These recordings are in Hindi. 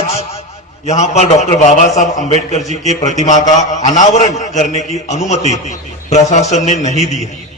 आज यहाँ पर डॉक्टर बाबा साहब अंबेडकर जी के प्रतिमा का अनावरण करने की अनुमति प्रशासन ने नहीं दी है।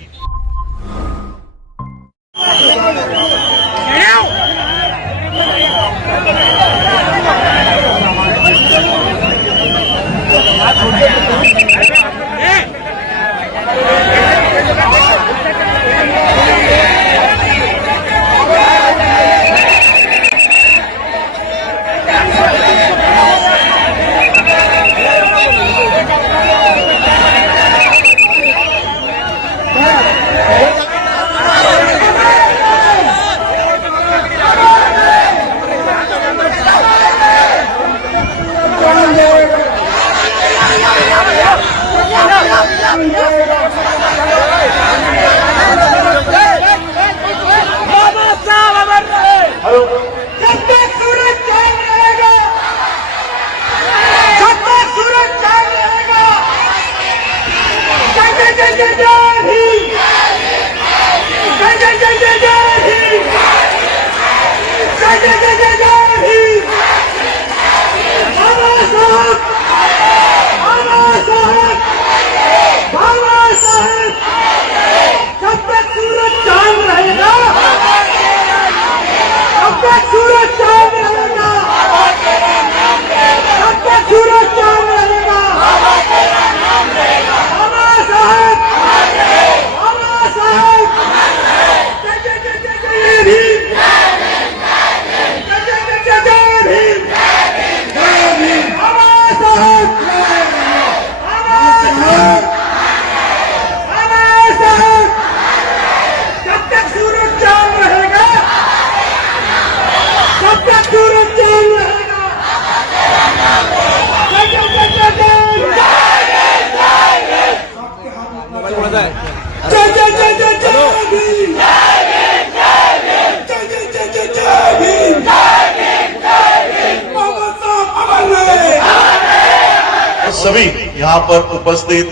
सभी यहाँ पर उपस्थित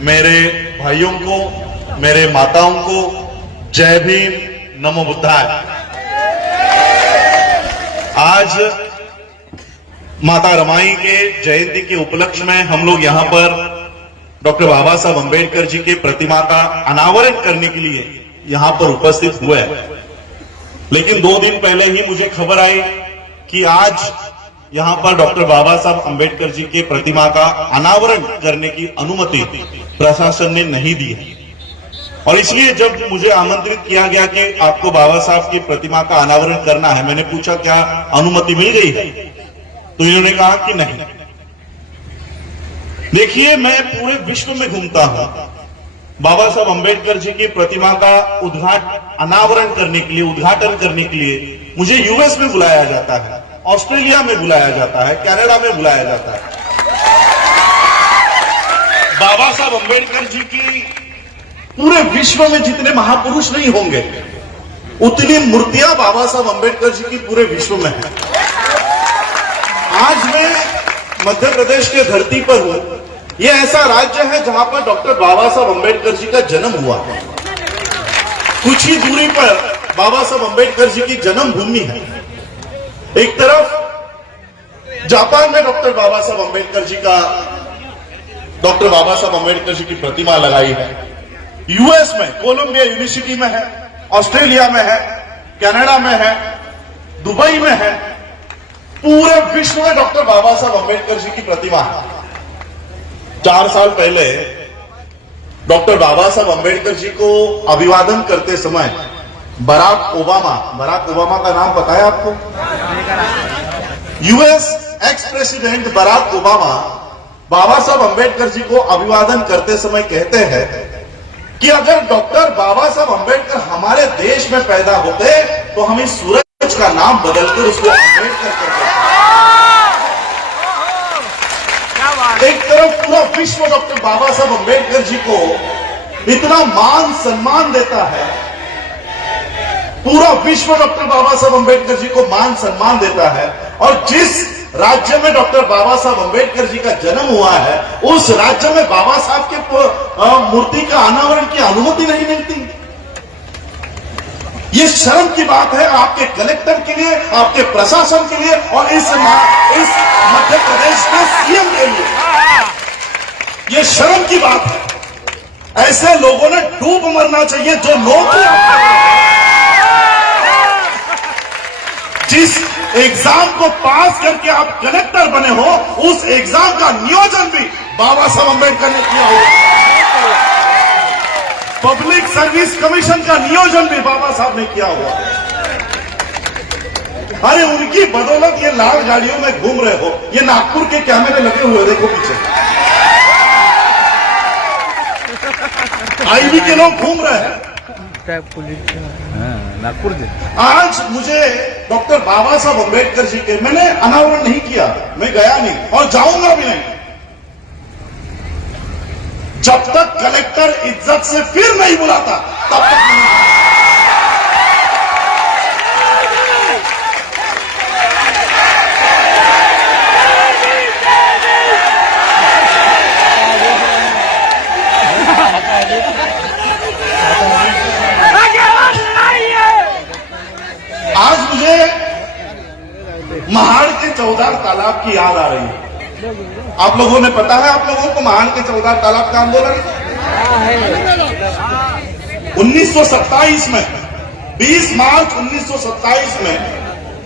मेरे भाइयों को, मेरे माताओं को जय भीम, नमो बुद्धाय। आज माता रमाई के जयंती के उपलक्ष्य में हम लोग यहाँ पर डॉक्टर बाबा साहब अंबेडकर जी के प्रतिमा का अनावरण करने के लिए यहाँ पर उपस्थित हुए। लेकिन 2 दिन पहले ही मुझे खबर आई कि आज यहाँ पर डॉक्टर बाबा साहब अंबेडकर जी के प्रतिमा का अनावरण करने की अनुमति प्रशासन ने नहीं दी है। और इसलिए जब मुझे आमंत्रित किया गया कि आपको बाबा साहब की प्रतिमा का अनावरण करना है, मैंने पूछा क्या अनुमति मिल गई है, तो इन्होंने कहा कि नहीं। देखिए, मैं पूरे विश्व में घूमता हूं, बाबा साहब अंबेडकर जी की प्रतिमा का अनावरण करने के लिए, उद्घाटन करने के लिए मुझे यूएस में बुलाया जाता है, ऑस्ट्रेलिया में बुलाया जाता है, कनाडा में बुलाया जाता है। बाबा साहब अंबेडकर जी की पूरे विश्व में जितने महापुरुष नहीं होंगे, उतनी मूर्तियां बाबा साहब अंबेडकर जी की पूरे विश्व में है। आज मैं मध्य प्रदेश के धरती पर हूं। यह ऐसा राज्य है जहां पर डॉक्टर बाबा साहब अंबेडकर जी का जन्म हुआ। कुछ ही दूरी पर बाबा साहब अंबेडकर जी की जन्मभूमि है। एक तरफ जापान में डॉक्टर बाबा साहब अंबेडकर जी की प्रतिमा लगाई है। यूएस में कोलंबिया यूनिवर्सिटी में है, ऑस्ट्रेलिया में है, कनाडा में है, दुबई में है। पूरे विश्व में डॉक्टर बाबा साहब अंबेडकर जी की प्रतिमा है। 4 साल पहले डॉक्टर बाबा साहब अंबेडकर जी को अभिवादन करते समय बराक ओबामा का नाम पता है आपको? US ex president Barack Obama Baba Saheb Ambedkar जी को अभिवादन करते समय कहते हैं कि अगर डॉक्टर बाबा साहब अंबेडकर हमारे देश में पैदा होते तो हम इस सूरज का नाम बदलकर उसको अंबेडकर करते। एक तरफ पूरा विश्व डॉक्टर बाबा साहब अंबेडकर जी को इतना मान सम्मान देता है, पूरा विश्व डॉक्टर बाबा साहब अंबेडकर जी को मान सम्मान देता है, और जिस राज्य में डॉक्टर बाबा साहब अंबेडकर जी का जन्म हुआ है उस राज्य में बाबा साहब के मूर्ति का अनावरण की अनुमति नहीं मिलती। ये शर्म की बात है आपके कलेक्टर के लिए, आपके प्रशासन के लिए और इस मध्य प्रदेश के सीएम के लिए। ये शर्म की बात है। ऐसे लोगों ने डूब मरना चाहिए जो लोग जिस एग्जाम को पास करके आप कलेक्टर बने हो, उस एग्जाम का नियोजन भी बाबा साहब अम्बेडकर ने किया हुआ। पब्लिक सर्विस कमीशन का नियोजन भी बाबा साहब ने किया हुआ। अरे उनकी बदौलत ये लाल गाड़ियों में घूम रहे हो। ये नागपुर के कैमरे लगे हुए देखो पीछे, आईबी के लोग घूम रहे हैं नागपुर के। आज मुझे डॉक्टर बाबा साहब अम्बेडकर जी के, मैंने अनावरण नहीं किया, मैं गया नहीं और जाऊंगा भी नहीं जब तक कलेक्टर इज्जत से फिर नहीं बुलाता, तब तक नहीं। आज मुझे महाड़ के 14 तालाब की याद आ रही है। आप लोगों ने पता है, आप लोगों को महाड़ के 14 तालाब का आंदोलन 1927 में, 20 मार्च 1927 में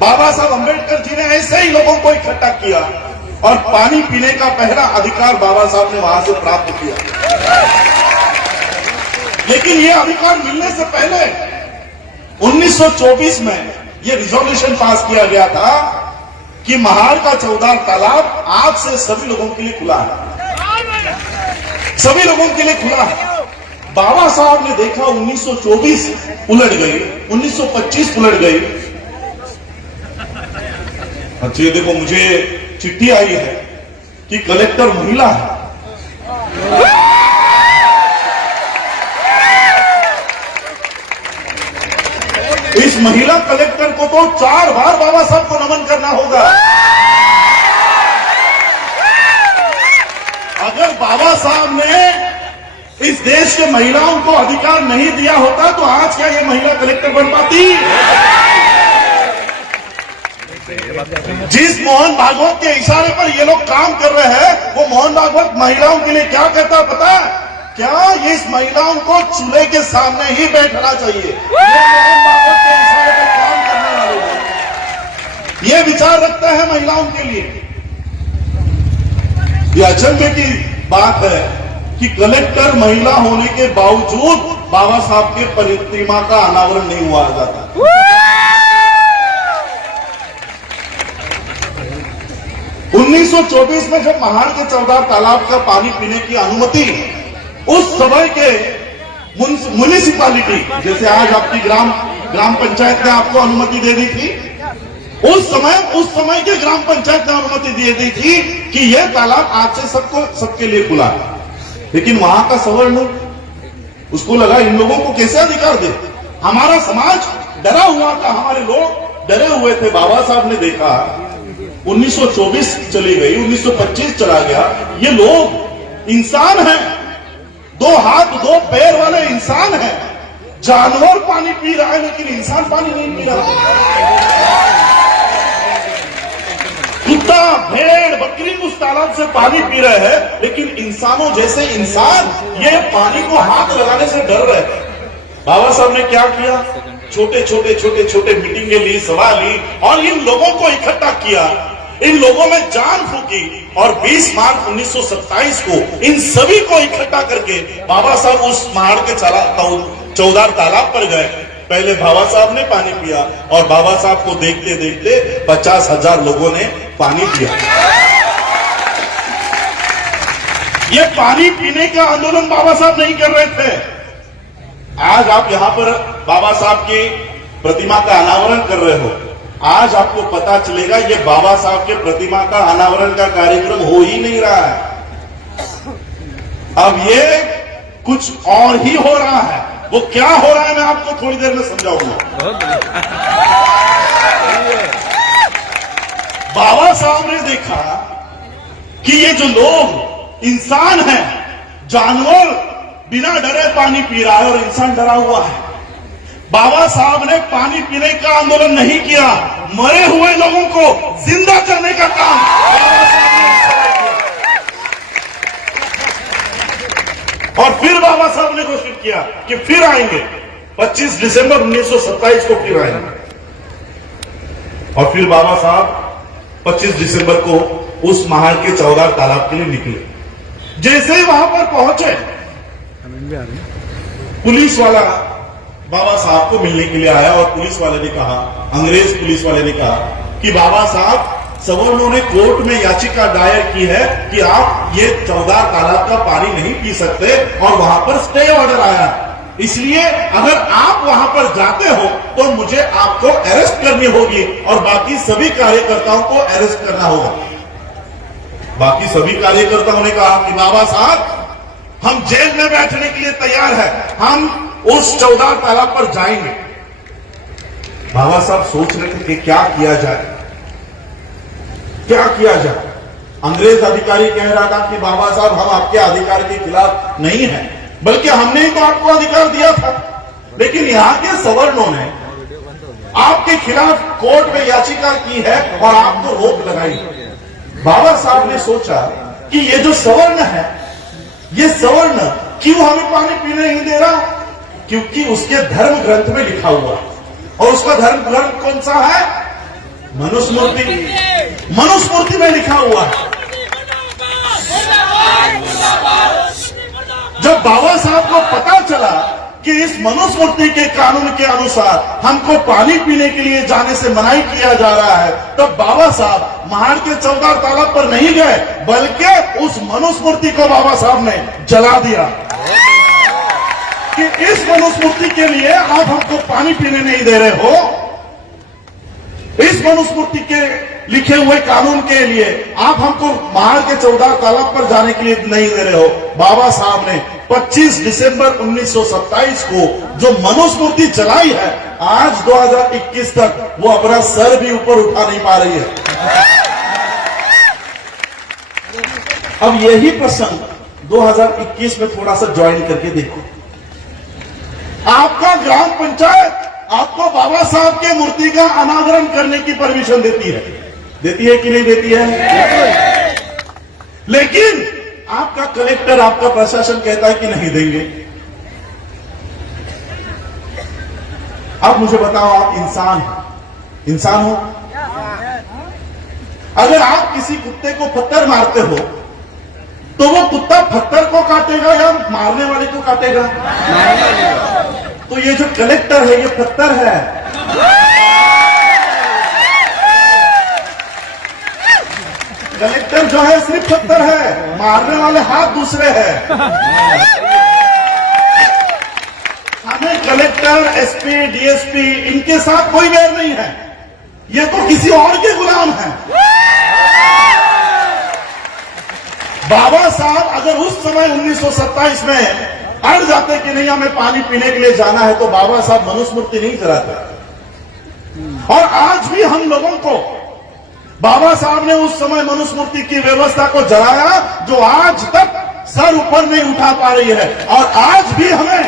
बाबा साहब अम्बेडकर जी ने ऐसे ही लोगों को इकट्ठा किया और पानी पीने का पहला अधिकार बाबा साहब ने वहां से प्राप्त किया। लेकिन ये अधिकार मिलने से पहले 1924 में ये रिजोल्यूशन पास किया गया था कि महाड़ का 14 तालाब आज से सभी लोगों के लिए खुला है, सभी लोगों के लिए खुला है। बाबा साहब ने देखा 1924 उलट गई, 1925 उलट गई। अच्छा ये देखो, मुझे चिट्ठी आई है कि कलेक्टर महिला है। इस महिला कलेक्टर को तो 4 बार बाबा साहब को नमन करना होगा। अगर बाबा साहब ने इस देश के महिलाओं को अधिकार नहीं दिया होता तो आज क्या ये महिला कलेक्टर बन पाती? जिस मोहन भागवत के इशारे पर ये लोग काम कर रहे हैं, वो मोहन भागवत महिलाओं के लिए क्या कहता है पता है? क्या इस महिलाओं को चूल्हे के सामने ही बैठना चाहिए? मोहन भागवत के इशारे पर काम करने वाले लोग ये विचार रखते हैं महिलाओं के लिए। ये अचंभे की बात है कि कलेक्टर महिला होने के बावजूद बाबा साहब के प्रतिमा का अनावरण नहीं हुआ जाता। उन्नीस 1924 में जब महाड़ के 14 तालाब का पानी पीने की अनुमति उस समय के म्युनिसिपालिटी, जैसे आज आपकी ग्राम पंचायत ने आपको अनुमति दे दी थी, उस समय के ग्राम पंचायत ने अनुमति दे दी थी कि यह तालाब आज से सबके लिए खुला है। लेकिन वहां का सवर्ण उसको लगा इन लोगों को कैसे अधिकार दे। हमारा समाज डरा हुआ था, हमारे लोग डरे हुए थे। बाबा साहब ने देखा 1924 चली गई, 1925 चला गया, ये लोग इंसान हैं, 2 हाथ 2 पैर वाले इंसान हैं। जानवर पानी पी रहा है लेकिन इंसान पानी नहीं पी रहा। कुत्ता, भेड़, बकरी उस तालाब से पानी पी रहे हैं, लेकिन इंसानों जैसे इंसान ये पानी को हाथ लगाने से डर रहे। बाबा साहब ने क्या किया? छोटे मीटिंगें ली, सभा ली और इन लोगों को इकट्ठा किया, इन लोगों में जान फूकी और 20 मार्च 1927 को इन सभी को इकट्ठा करके बाबा साहब उस महाड़ के 14 तालाब पर गए। पहले बाबा साहब ने पानी पिया और बाबा साहब को देखते देखते 50,000 लोगों ने पानी पिया। ये पानी पीने का आंदोलन बाबा साहब नहीं कर रहे थे। आज आप यहां पर बाबा साहब की प्रतिमा का अनावरण कर रहे हो। आज आपको पता चलेगा ये बाबा साहब के प्रतिमा का अनावरण का कार्यक्रम हो ही नहीं रहा है। अब ये कुछ और ही हो रहा है। वो क्या हो रहा है मैं आपको थोड़ी देर में समझाऊंगा। बाबा साहब ने देखा कि ये जो लोग इंसान हैं, जानवर बिना डरे पानी पी रहा है और इंसान डरा हुआ है। बाबा साहब ने पानी पीने का आंदोलन नहीं किया, मरे हुए लोगों को जिंदा करने का काम बाबा साहब ने किया। और फिर बाबा साहब ने घोषित किया कि फिर आएंगे, 25 दिसंबर 1927 को फिर आएंगे। और फिर बाबा साहब 25 दिसंबर को उस महाड़ के 14 तालाब के लिए निकले। जैसे ही वहां पर पहुंचे, पुलिस वाला बाबा साहब को मिलने के लिए आया और पुलिस वाले ने कहा, अंग्रेज पुलिस वाले ने कहा कि बाबा साहब, सवर्णों ने कोर्ट में याचिका दायर की है कि आप ये 14 तालाब का पानी नहीं पी सकते और वहां पर स्टे ऑर्डर आया, इसलिए अगर आप वहां पर जाते हो तो मुझे आपको अरेस्ट करनी होगी और बाकी सभी कार्यकर्ताओं को अरेस्ट करना होगा। बाकी सभी कार्यकर्ताओं ने कहा कि बाबा साहब, हम जेल में बैठने के लिए तैयार है, हम उस 14 तालाब पर जाएंगे। बाबा साहब सोच रहे थे कि क्या किया जाए, क्या किया जाए। अंग्रेज अधिकारी कह रहा था कि बाबा साहब, हम आपके अधिकार के खिलाफ नहीं हैं, बल्कि हमने ही तो आपको अधिकार दिया था। लेकिन यहां के सवर्णों ने आपके खिलाफ कोर्ट में याचिका की है और आपको रोक लगाई। बाबा साहब ने सोचा कि ये जो सवर्ण है, ये सवर्ण क्यों हमें पानी पीने नहीं दे रहा? क्योंकि उसके धर्म ग्रंथ में लिखा हुआ है। और उसका धर्म ग्रंथ कौन सा है? मनुस्मृति। मनुस्मृति में लिखा हुआ है। जब बाबा साहब को पता चला कि इस मनुस्मृति के कानून के अनुसार हमको पानी पीने के लिए जाने से मनाही किया जा रहा है, तब बाबा साहब महाड़ के 14 तालाब पर नहीं गए, बल्कि उस मनुस्मृति को बाबा साहब ने जला दिया कि इस मनुस्मृति के लिए आप हमको पानी पीने नहीं दे रहे हो, इस मनुस्मृति के लिखे हुए कानून के लिए आप हमको महाड़ के 14 तालाब पर जाने के लिए नहीं दे रहे हो। बाबा साहब ने 25 दिसंबर 1927 को जो मनुस्मृति जलाई है, आज 2021 तक वो अपना सर भी ऊपर उठा नहीं पा रही है। अब यही प्रसंग 2021 में थोड़ा सा ज्वाइन करके देखो। आपका ग्राम पंचायत आपको बाबा साहब के मूर्ति का अनावरण करने की परमिशन देती है कि नहीं देती है? लेकिन आपका कलेक्टर, आपका प्रशासन कहता है कि नहीं देंगे। अब मुझे बताओ, आप इंसान हो? अगर आप किसी कुत्ते को पत्थर मारते हो तो वो कुत्ता पत्थर को काटेगा या मारने वाले को काटेगा? तो ये जो कलेक्टर है, ये पत्थर है। कलेक्टर जो है सिर्फ पत्थर है, मारने वाले हाथ दूसरे हैं। हमें कलेक्टर, एसपी, डीएसपी इनके साथ कोई बैर नहीं है, ये तो किसी और के गुलाम हैं। बाबा साहब अगर उस समय 1927 में अड़ जाते कि नहीं हमें पानी पीने के लिए जाना है, तो बाबा साहब मनुस्मृति नहीं जलाते। और आज भी हम लोगों को बाबा साहब ने उस समय मनुस्मृति की व्यवस्था को जलाया, जो आज तक सर ऊपर नहीं उठा पा रही है। और आज भी हमें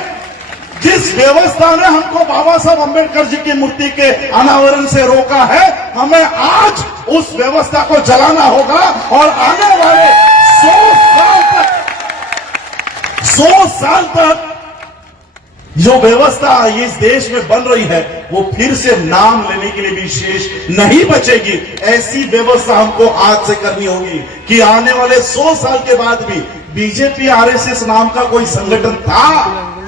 जिस व्यवस्था ने हमको बाबा साहब अंबेडकर जी की मूर्ति के अनावरण से रोका है, हमें आज उस व्यवस्था को जलाना होगा। और आने वाले 100 साल तक जो व्यवस्था इस देश में बन रही है, वो फिर से नाम लेने के लिए भी शेष नहीं बचेगी। ऐसी व्यवस्था हमको आज से करनी होगी कि आने वाले 100 साल के बाद भी बीजेपी, आरएसएस नाम का कोई संगठन था,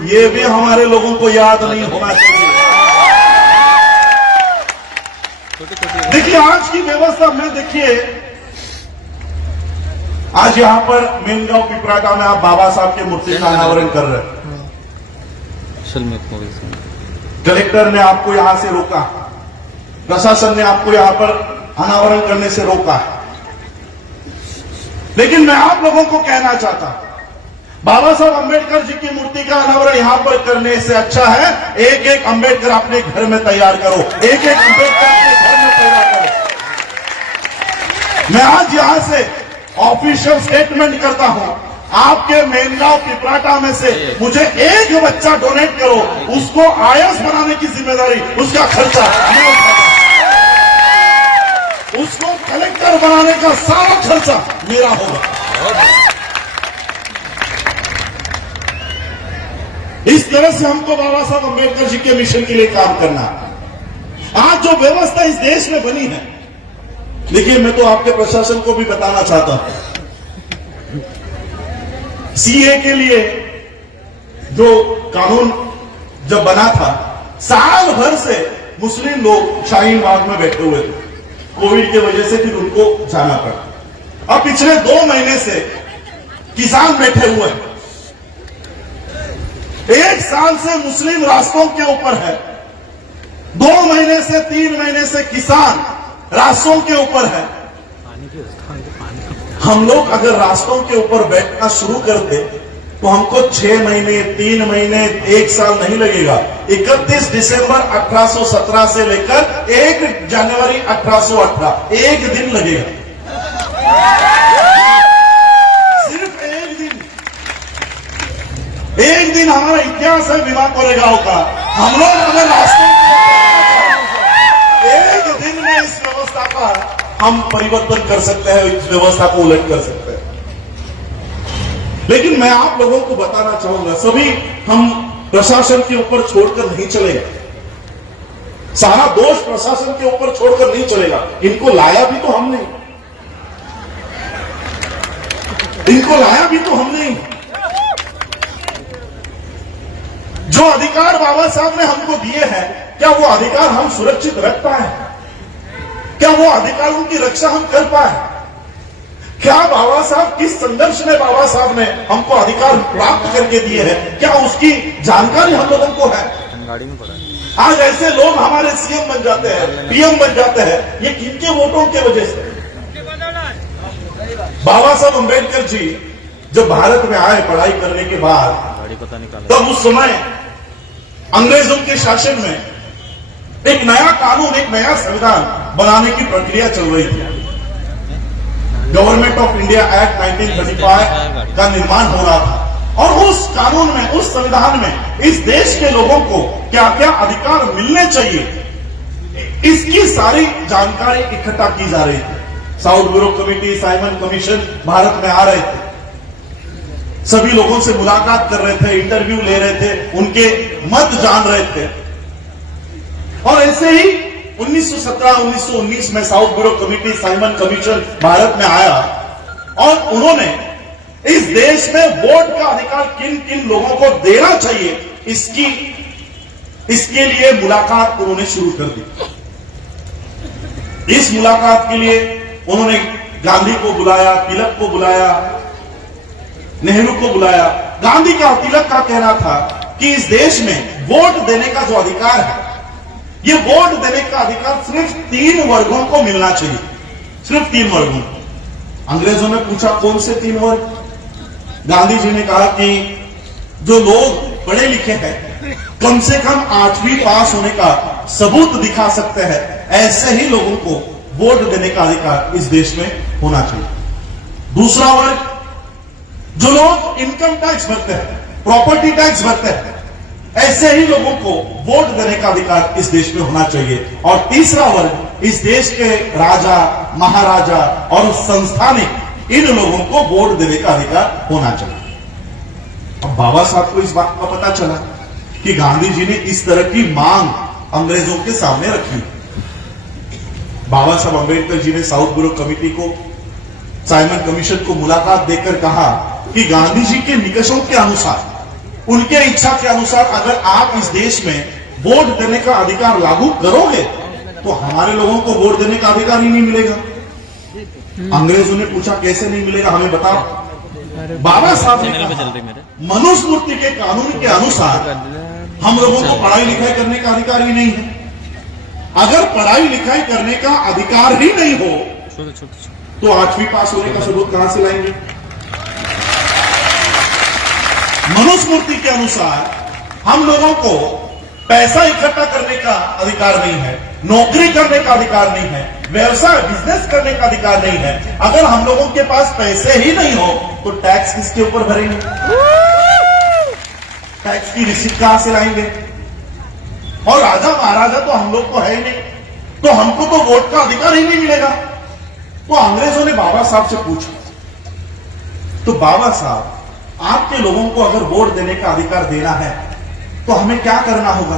ये भी हमारे लोगों को याद नहीं होना चाहिए। देखिए आज की व्यवस्था में, देखिए आज यहां पर मेनगांव पिपराटा में आप बाबा साहब के मूर्ति का अनावरण कर रहे हैं। कलेक्टर ने आपको यहां से रोका, प्रशासन ने आपको यहां पर अनावरण करने से रोका। लेकिन मैं आप लोगों को कहना चाहता हूं, बाबा साहब अंबेडकर जी की मूर्ति का अनावरण यहां पर करने से अच्छा है एक एक अंबेडकर अपने घर में तैयार करो, एक एक अंबेडकर अपने घर में तैयार करो। मैं आज यहां से ऑफिशियल स्टेटमेंट करता हूं, आपके मेनगांव पिपराटा में से मुझे एक बच्चा डोनेट करो, उसको आईएएस बनाने की जिम्मेदारी, उसका खर्चा मैं उठाऊंगा। उसको कलेक्टर बनाने का सारा खर्चा मेरा होगा। इस तरह से हमको बाबा साहब अम्बेडकर जी के मिशन के लिए काम करना। आज जो व्यवस्था इस देश में बनी है, देखिए मैं तो आपके प्रशासन को भी बताना चाहता हूं, सीए के लिए जो कानून जब बना था, साल भर से मुस्लिम लोग शाहीन बाग में बैठे हुए थे। कोविड की वजह से फिर उनको जाना पड़ा। अब पिछले 2 महीने से किसान बैठे हुए हैं। 1 साल से मुस्लिम रास्तों के ऊपर है, 2 महीने से 3 महीने से किसान रास्तों के ऊपर है। हम लोग अगर रास्तों के ऊपर बैठना शुरू करते तो हमको 6 महीने, 3 महीने, 1 साल नहीं लगेगा। 31 दिसंबर 1817 से लेकर 1 जनवरी 1818 1 दिन लगेगा, सिर्फ 1 दिन। 1 दिन हमारा इतिहास है भीमा कोरेगांव का। हम लोग अगर रास्तों 1 दिन में इस व्यवस्था का हम परिवर्तन कर सकते हैं, इस व्यवस्था को उलट कर सकते हैं। लेकिन मैं आप लोगों को बताना चाहूंगा, सभी हम प्रशासन के ऊपर छोड़कर नहीं चलेगा। सारा दोष प्रशासन के ऊपर छोड़कर नहीं चलेगा। इनको लाया भी तो हमने, इनको लाया भी तो हमने। जो अधिकार बाबा साहब ने हमको दिए हैं, क्या वो अधिकार हम सुरक्षित रख पाए? क्या वो अधिकारों की रक्षा हम कर पाए? क्या बाबा साहब, किस संघर्ष में बाबा साहब ने हमको अधिकार प्राप्त करके दिए हैं, क्या उसकी जानकारी हम लोगों को है? आज ऐसे लोग हमारे सीएम बन जाते हैं, पीएम बन जाते हैं, ये किनके वोटों के वजह से? बाबा साहब अम्बेडकर जी जब भारत में आए पढ़ाई करने के बाद, तब उस समय अंग्रेजों के शासन में एक नया कानून, एक नया संविधान बनाने की प्रक्रिया चल रही थी। गवर्नमेंट ऑफ इंडिया एक्ट 1935 का निर्माण हो रहा था और उस कानून में, उस संविधान में इस देश के लोगों को क्या क्या अधिकार मिलने चाहिए, इसकी सारी जानकारी इकट्ठा की जा रही थी। South bureau committee, Simon commission Bharat में आ रहे थे, सभी लोगों से मुलाकात कर रहे थे, इंटरव्यू ले रहे थे, उनके मत जान रहे थे। और ऐसे ही 1917-1919 में south bureau committee, Simon commission Bharat में आया और उन्होंने इस देश में वोट का अधिकार किन किन लोगों को देना चाहिए, इसके लिए मुलाकात उन्होंने शुरू कर दी। इस मुलाकात के लिए उन्होंने गांधी को बुलाया, तिलक को बुलाया, नेहरू को बुलाया। गांधी का, तिलक का कहना था कि इस देश में वोट देने का जो अधिकार है, ये वोट देने का अधिकार सिर्फ 3 वर्गों को मिलना चाहिए, सिर्फ 3 वर्गों को। अंग्रेजों ने पूछा कौन से 3 वर्ग? गांधी जी ने कहा कि जो लोग पढ़े लिखे हैं, कम से कम 8वीं पास होने का सबूत दिखा सकते हैं, ऐसे ही लोगों को वोट देने का अधिकार इस देश में होना चाहिए। दूसरा वर्ग, जो लोग इनकम टैक्स भरते हैं, प्रॉपर्टी टैक्स भरते हैं, ऐसे ही लोगों को वोट देने का अधिकार इस देश में होना चाहिए। और तीसरा वर्ग, इस देश के राजा, महाराजा और संस्थानिक, इन लोगों को वोट देने का अधिकार होना चाहिए। अब बाबा साहब को इस बात का पता चला कि गांधी जी ने इस तरह की मांग अंग्रेजों के सामने रखी। बाबा साहब अम्बेडकर जी ने साउथ ब्यूरो कमेटी को, साइमन कमीशन को मुलाकात देकर कहा कि गांधी जी के निकषों के अनुसार, उनके इच्छा के अनुसार अगर आप इस देश में वोट देने का अधिकार लागू करोगे तो हमारे लोगों को वोट देने का अधिकार ही नहीं मिलेगा। अंग्रेजों ने पूछा कैसे नहीं मिलेगा, हमें बताओ। बाबा साहब ने कहा मनुस्मृति के कानून के अनुसार हम लोगों को पढ़ाई लिखाई करने का अधिकार ही नहीं है। अगर पढ़ाई लिखाई करने का अधिकार ही नहीं हो तो 8वीं पास होने का सबूत कहां से लाएंगे? मनुस्मृति के अनुसार हम लोगों को पैसा इकट्ठा करने का अधिकार नहीं है, नौकरी करने का अधिकार नहीं है, व्यवसाय बिजनेस करने का अधिकार नहीं है। अगर हम लोगों के पास पैसे ही नहीं हो तो टैक्स किसके ऊपर भरेंगे? टैक्स की रिसीट कहां से लाएंगे? और राजा महाराजा तो हम लोग को है ही नहीं, तो हमको तो वोट का अधिकार ही नहीं मिलेगा। तो अंग्रेजों ने बाबा साहब से पूछा, तो बाबा साहब आपके लोगों को अगर वोट देने का अधिकार देना है तो हमें क्या करना होगा?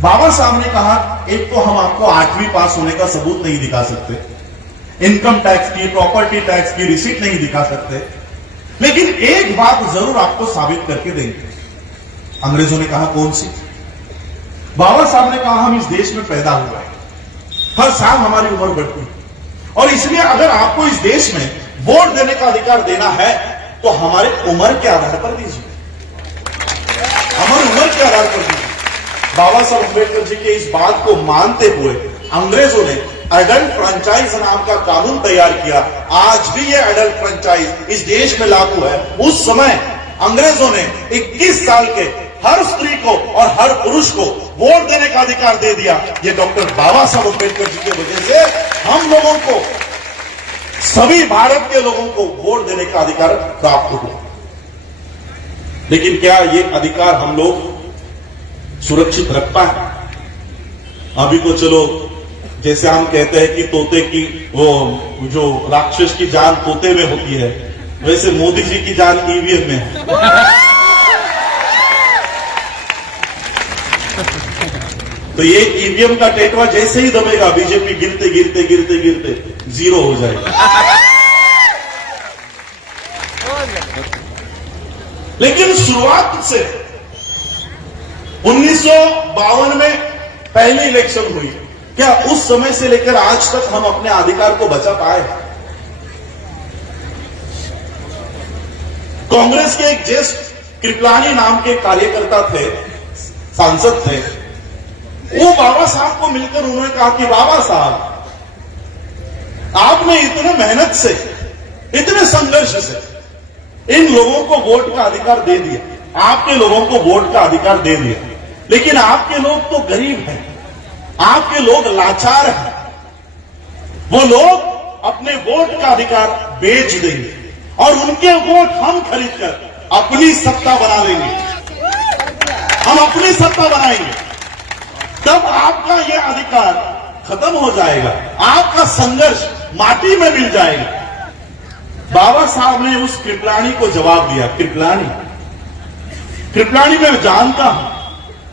बाबा साहब ने कहा, एक तो हम आपको 8वीं पास होने का सबूत नहीं दिखा सकते, इनकम टैक्स की, प्रॉपर्टी टैक्स की रिसीट नहीं दिखा सकते, लेकिन एक बात जरूर आपको साबित करके देंगे। अंग्रेजों ने कहा, कौन सी? बाबा साहब ने कहा, हम इस देश में पैदा हुए हैं, हर साल हमारी उम्र बढ़ती है, और इसलिए अगर आपको इस देश में वोट देने का अधिकार देना है तो हमारे उम्र के आधार पर दीजिए, हमारी उम्र के आधार पर दीजिए। बाबा साहब अम्बेडकर जी के इस बात को मानते हुए अंग्रेजों ने एडल्ट फ्रेंचाइज नाम का कानून तैयार किया। आज भी ये एडल्ट फ्रेंचाइज इस देश में लागू है। उस समय अंग्रेजों ने 21 साल के हर स्त्री को और हर पुरुष को वोट देने का अधिकार दे दिया। ये डॉक्टर बाबा साहब अम्बेडकर जी की वजह से हम लोगों को, सभी भारत के लोगों को वोट देने का अधिकार प्राप्त हुआ। लेकिन क्या ये अधिकार हम लोग सुरक्षित रख पाए? अभी तो चलो, जैसे हम कहते हैं कि तोते की, वो जो राक्षस की जान तोते में होती है, वैसे मोदी जी की जान ईवीएम में है। तो ये ईवीएम का टेटवा जैसे ही दबेगा, बीजेपी गिरते गिरते गिरते गिरते जीरो हो जाएगा। लेकिन शुरुआत से 1952 में पहली इलेक्शन हुई, क्या उस समय से लेकर आज तक हम अपने अधिकार को बचा पाए? कांग्रेस के एक ज्येष्ठ कृपलानी नाम के कार्यकर्ता थे, सांसद थे, वो बाबा साहब को मिलकर उन्होंने कहा कि बाबा साहब, आपने इतने मेहनत से, इतने संघर्ष से इन लोगों को वोट का अधिकार दे दिया, आपके लोगों को वोट का अधिकार दे दिया, लेकिन आपके लोग तो गरीब हैं, आपके लोग लाचार हैं, वो लोग अपने वोट का अधिकार बेच देंगे और उनके वोट हम खरीदकर अपनी सत्ता बना लेंगे, हम अपनी सत्ता बनाएंगे, तब आपका यह अधिकार खत्म हो जाएगा, आपका संघर्ष माटी में मिल जाएगा। बाबा साहब ने उस कृपलानी को जवाब दिया, कृपलानी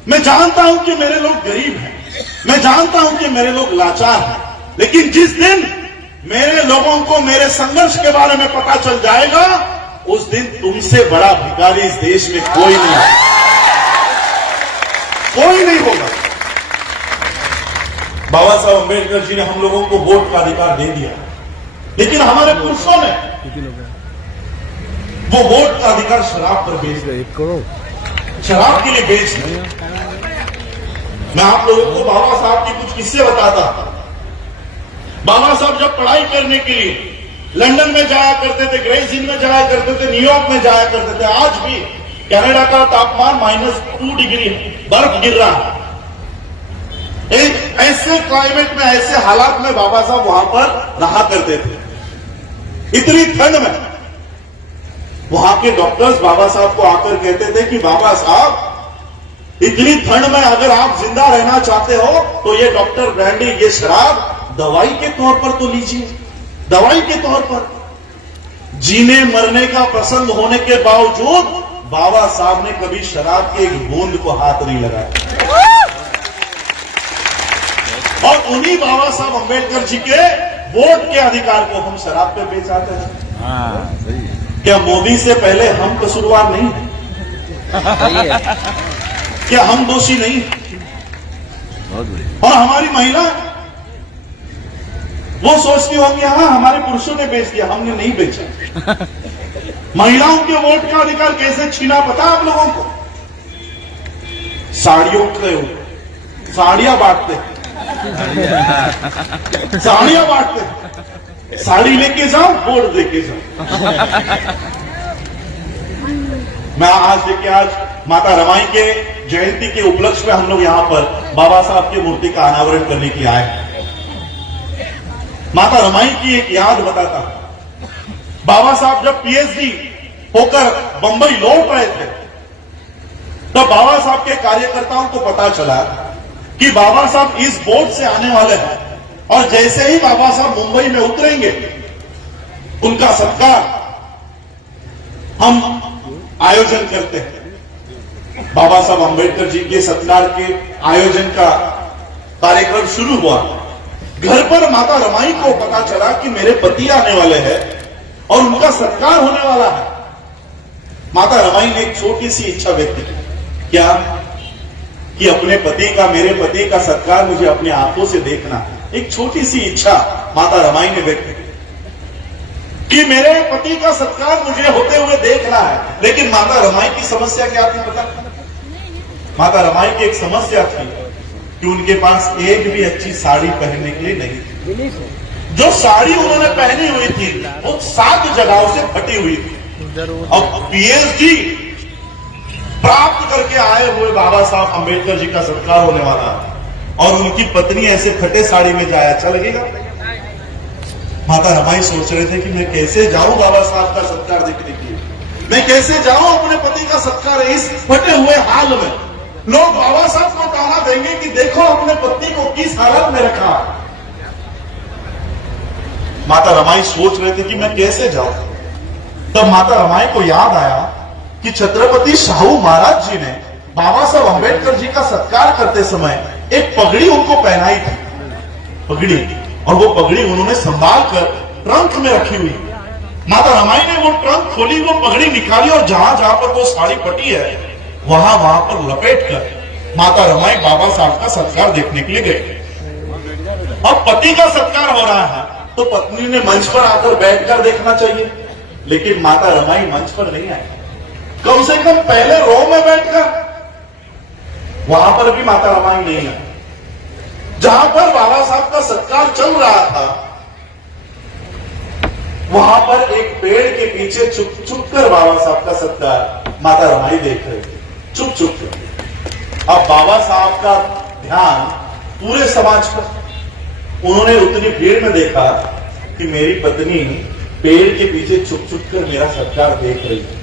मैं जानता हूं कि मेरे लोग गरीब हैं, मैं जानता हूं कि मेरे लोग लाचार हैं, लेकिन जिस दिन मेरे लोगों को मेरे संघर्ष के बारे में पता चल जाएगा, उस दिन तुमसे बड़ा भिखारी इस देश में कोई नहीं होगा। बाबा साहब अम्बेडकर जी ने हम लोगों को वोट का अधिकार दे दिया, लेकिन हमारे पुरुषों ने वो वोट का अधिकार शराब पर बेच दिया, शराब के लिए बेच दिया। मैं आप लोगों को बाबा साहब की कुछ किस्से बताता। बाबा साहब जब पढ़ाई करने के लिए लंदन में जाया करते थे, ग्रेस हिल में जाया करते थे, न्यूयॉर्क में जाया करते थे। आज भी कनाडा का तापमान -2 डिग्री है, बर्फ गिर रहा है। एक ऐसे क्लाइमेट में, ऐसे हालात में बाबा साहब वहां पर रहा करते थे। इतनी ठंड में वहां के डॉक्टर्स बाबा साहब को आकर कहते थे कि बाबा साहब, इतनी ठंड में अगर आप जिंदा रहना चाहते हो तो ये डॉक्टर ब्रांडी, ये शराब दवाई के तौर पर तो लीजिए, दवाई के तौर पर। जीने मरने का प्रसंग होने के बावजूद बाबा साहब ने कभी शराब के एक बूंद को हाथ नहीं लगाया। और उन्हीं बाबा साहब अम्बेडकर जी के वोट के अधिकार को हम शराब पे बेचाते हैं। क्या मोदी से पहले हम कसूरवार नहीं है? क्या हम दोषी नहीं? और हमारी महिला वो सोचती होंगी, हाँ हमारे पुरुषों ने बेच दिया, हमने नहीं बेचा। महिलाओं के वोट का अधिकार कैसे छीना पता आप लोगों को? साड़ियों के साड़ियां बांटते, साड़ियां बांटते, साड़ी लेके जाओ, वोट देके जाओ। मैं आज माता रमाई के जयंती के उपलक्ष्य में हम लोग यहाँ पर बाबा साहब की मूर्ति का अनावरण करने के लिए आए हैं। माता रमाई की एक याद बताता हूं। बाबा साहब जब पीएचडी होकर बंबई लौट रहे थे, तब बाबा साहब के कार्यकर्ताओं को पता चला कि बाबा साहब इस बोर्ड से आने वाले हैं, और जैसे ही बाबा साहब मुंबई में उतरेंगे, उनका सत्कार हम आयोजन करते हैं। बाबा साहब अंबेडकर जी के सत्कार के आयोजन का कार्यक्रम शुरू हुआ। घर पर माता रमाई को पता चला कि मेरे पति आने वाले हैं और उनका सत्कार होने वाला है। माता रमाई ने एक छोटी सी इच्छा व्यक्त की, क्या कि अपने पति का, मेरे पति का सत्कार मुझे अपनी आंखों से देखना। एक छोटी सी इच्छा माता रमाई ने व्यक्त की कि मेरे पति का सत्कार मुझे होते हुए देखना है। लेकिन माता रमाई की समस्या क्या थी पता? माता रमाई की एक समस्या थी कि उनके पास एक भी अच्छी साड़ी पहनने के लिए नहीं थी। जो साड़ी उन्होंने पहनी हुई थी वो 7 जगहों से फटी हुई थी। अब पीएचडी प्राप्त करके आए हुए बाबा साहब अंबेडकर जी का सत्कार होने वाला है और उनकी पत्नी ऐसे फटे साड़ी में जाए, अच्छा लगेगा? माता रमाई सोच रहे थे कि मैं कैसे जाऊं बाबा साहब का सत्कार देखने के लिए, मैं कैसे जाऊं अपने पति का सत्कार इस फटे हुए हाल में। लोग बाबा साहब को ताना देंगे कि देखो अपने पत्नी को किस हालत में रखा। माता रमाई सोच रहे थे कि मैं कैसे जाऊं। तब माता रमाई को याद आया कि छत्रपति शाहू महाराज जी ने बाबा साहब अंबेडकर जी का सत्कार करते समय एक पगड़ी उनको पहनाई थी, पगड़ी, और वो पगड़ी उन्होंने संभाल कर ट्रंक में रखी हुई। माता रमाई ने वो ट्रंक खोली, वो पगड़ी निकाली और जहां जहां पर वो साड़ी फटी है वहां पर लपेट कर माता रमाई बाबा साहब का सत्कार देखने के लिए गए। अब पति का सत्कार हो रहा है तो पत्नी ने मंच पर आकर बैठकर देखना चाहिए, लेकिन माता रमाई मंच पर नहीं आई। कम से कम पहले रो में बैठकर, वहां पर भी माता रमाई नहीं आई। जहां पर बाबा साहब का सत्कार चल रहा था वहां पर एक पेड़ के पीछे चुप चुप कर बाबा साहब का सत्कार माता रमाई देख रहे थे, चुप चुप कर। अब बाबा साहब का ध्यान पूरे समाज पर। उन्होंने उतनी भीड़ में देखा कि मेरी पत्नी पेड़ के पीछे छुप छुप कर मेरा सत्कार देख रही है,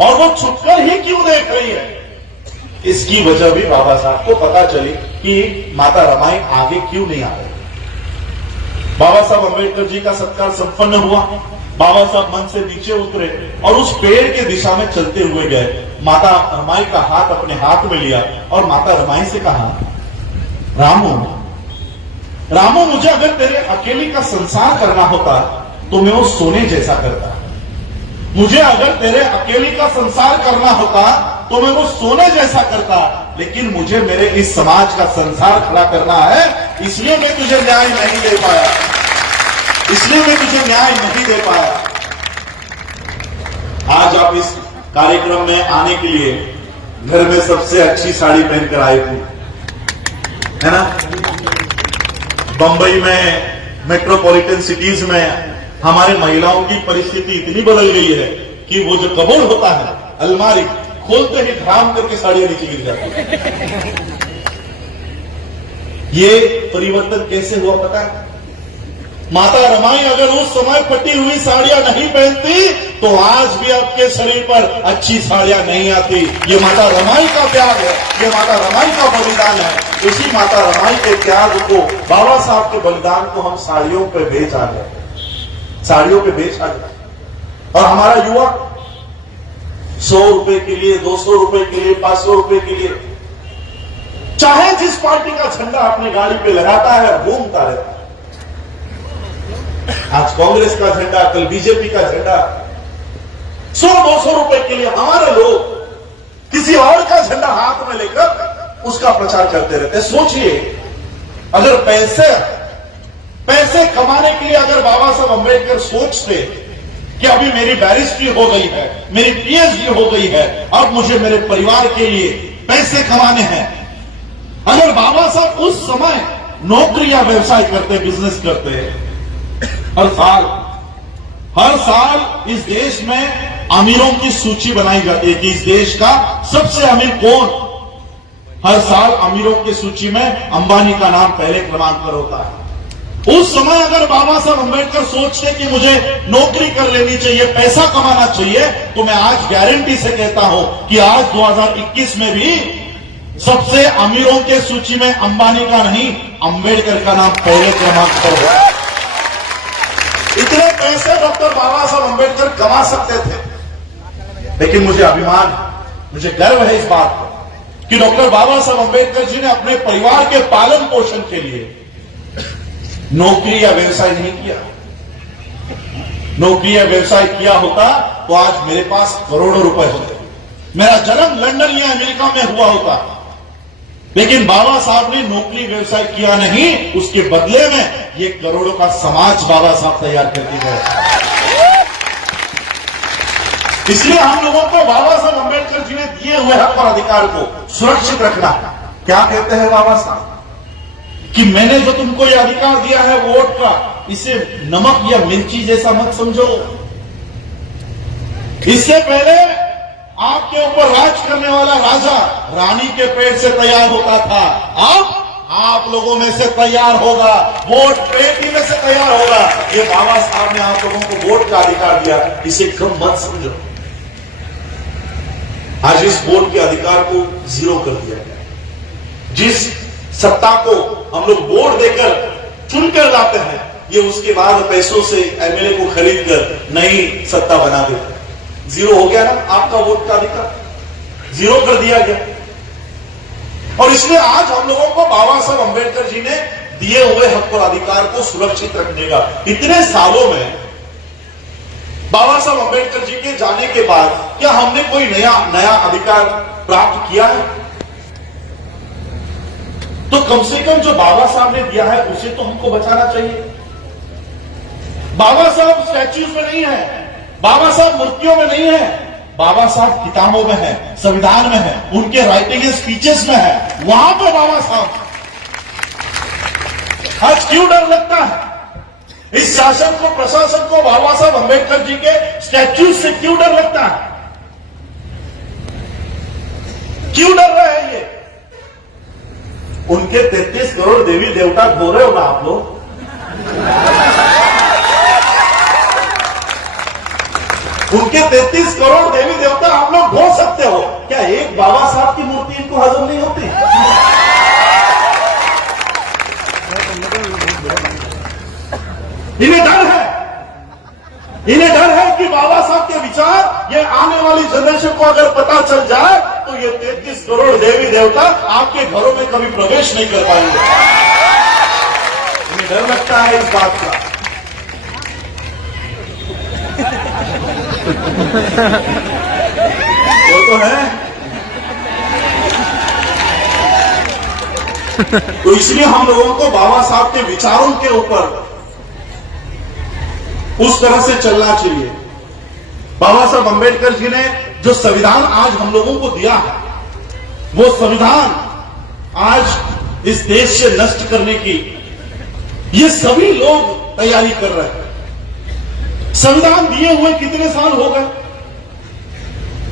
और वो छुपकर ही क्यों देख रही है, इसकी वजह भी बाबा साहब को पता चली कि माता रमाई आगे क्यों नहीं आ रही। बाबा साहब अंबेडकर जी का सत्कार संपन्न हुआ। बाबा साहब मंच से नीचे उतरे और उस पेड़ के दिशा में चलते हुए गए। माता रमाई का हाथ अपने हाथ में लिया और माता रमाई से कहा, रामू, रामू, मुझे अगर तेरे अकेली का संसार करना होता तो मैं वो सोने जैसा करता। मुझे अगर तेरे अकेली का संसार करना होता तो मैं वो सोने जैसा करता, लेकिन मुझे मेरे इस समाज का संसार खड़ा करना है, इसलिए मैं तुझे न्याय नहीं दे पाया, इसलिए मैं तुझे न्याय नहीं दे पाया। आज आप इस कार्यक्रम में आने के लिए घर में सबसे अच्छी साड़ी पहनकर आए थे, है ना? बंबई में, मेट्रोपॉलिटन सिटीज में हमारे महिलाओं की परिस्थिति इतनी बदल गई है कि वो जो कबोर्ड होता है, अलमारी खोलते ही धड़ाम करके साड़ियां नीचे गिर जाती है। ये परिवर्तन कैसे हुआ पता है? माता रमाई अगर उस समय फटी हुई साड़ियां नहीं पहनती तो आज भी आपके शरीर पर अच्छी साड़ियां नहीं आती। ये माता रमाई का त्याग है, ये माता रमाई का बलिदान है। उसी माता रमाई के त्याग को, बाबा साहब के बलिदान को हम साड़ियों पे बेच आ गए, साड़ियों पे बेच आ गए। और हमारा युवा 100 रुपए के लिए, 200 रुपए के लिए, 500 रुपए के लिए चाहे जिस पार्टी का झंडा अपनी गाड़ी पे लगाता है, घूमता रहता है। आज कांग्रेस का झंडा, कल बीजेपी का झंडा, 100-200 रुपए के लिए हमारे लोग किसी और का झंडा हाथ में लेकर उसका प्रचार करते रहते। सोचिए, अगर पैसे कमाने के लिए अगर बाबा साहब अंबेडकर सोचते कि अभी मेरी बैरिस्ट्री हो गई है, मेरी पीएचडी हो गई है, अब मुझे मेरे परिवार के लिए पैसे कमाने हैं, अगर बाबा साहब उस समय नौकरी या व्यवसाय करते, बिजनेस करते, हर साल इस देश में अमीरों की सूची बनाई जाती है कि इस देश का सबसे अमीर कौन। हर साल अमीरों की सूची में अंबानी का नाम पहले क्रमांक पर होता है। उस समय अगर बाबा साहब अंबेडकर सोचते कि मुझे नौकरी कर लेनी चाहिए, पैसा कमाना चाहिए, तो मैं आज गारंटी से कहता हूं कि आज 2021 में भी सबसे अमीरों के सूची में अंबानी का नहीं, अंबेडकर का नाम पहले क्रमांक पर होगा। इतने पैसे डॉक्टर बाबा साहब अंबेडकर कमा सकते थे, लेकिन मुझे अभिमान, मुझे गर्व है इस बात पर कि डॉक्टर बाबा साहब अंबेडकर जी ने अपने परिवार के पालन पोषण के लिए नौकरी या व्यवसाय नहीं किया। नौकरी या व्यवसाय किया होता तो आज मेरे पास करोड़ों रुपए होते, मेरा जन्म लंदन या अमेरिका में हुआ होता। लेकिन बाबा साहब ने नौकरी व्यवसाय किया नहीं, उसके बदले में ये करोड़ों का समाज बाबा साहब तैयार करके गए। इसलिए हम लोगों को बाबा साहब अंबेडकर जी ने दिए हुए हक और अधिकार को सुरक्षित रखना। क्या कहते हैं बाबा साहब कि मैंने जो तुमको ये अधिकार दिया है वोट का, इसे नमक या मिर्ची जैसा मत समझो। इससे पहले आपके ऊपर राज करने वाला राजा रानी के पेट से तैयार होता था, अब आप लोगों में से तैयार होगा, वोट पेटी में से तैयार होगा। ये बाबा साहब ने आप लोगों को वोट का अधिकार दिया, इसे कम मत समझो। आज इस वोट के अधिकार को जीरो कर दिया गया। जिस सत्ता को हम लोग वोट देकर चुनकर लाते हैं, ये उसके बाद पैसों से एमएलए को खरीदकर नई सत्ता बना देते हैं। जीरो हो गया ना आपका वोट का अधिकार, जीरो कर दिया गया। और इसलिए आज हम लोगों को बाबा साहब अंबेडकर जी ने दिए हुए हक और अधिकार को सुरक्षित रखने का, इतने सालों में बाबा साहब अंबेडकर जी के जाने के बाद क्या हमने कोई नया अधिकार प्राप्त किया है? तो कम से कम जो बाबा साहब ने दिया है उसे तो हमको बचाना चाहिए। बाबा साहब स्टैच्यूज में नहीं है, बाबा साहब मूर्तियों में नहीं है, बाबा साहब किताबों में है, संविधान में है, उनके राइटिंग स्पीचेस में है, वहां पे बाबा साहब। आज क्यों डर लगता है इस शासन को, प्रशासन को बाबा साहब अंबेडकर जी के स्टैच्यूज से क्यों डर लगता है? क्यों डर रहे हैं ये? उनके 33 करोड़ देवी देवता ढो रहे हो ना आप लोग। उनके 33 करोड़ देवी देवता आप लोग ढो सकते हो, क्या एक बाबा साहब की मूर्ति इनको हजम नहीं होती? इन्हें डर है, इन्हें डर है कि बाबा साहब के विचार ये आने वाली जनरेशन को अगर पता चल जाए तो ये 33 करोड़ देवी देवता आपके घरों में कभी प्रवेश नहीं कर पाएंगे। इन्हें डर लगता है इस बात का। वो तो है। तो इसलिए हम लोगों को बाबा साहब के विचारों के ऊपर उस तरह से चलना चाहिए। बाबा साहब अंबेडकर जी ने जो संविधान आज हम लोगों को दिया है, वो संविधान आज इस देश से नष्ट करने की ये सभी लोग तैयारी कर रहे हैं। संविधान दिए हुए कितने साल हो गए?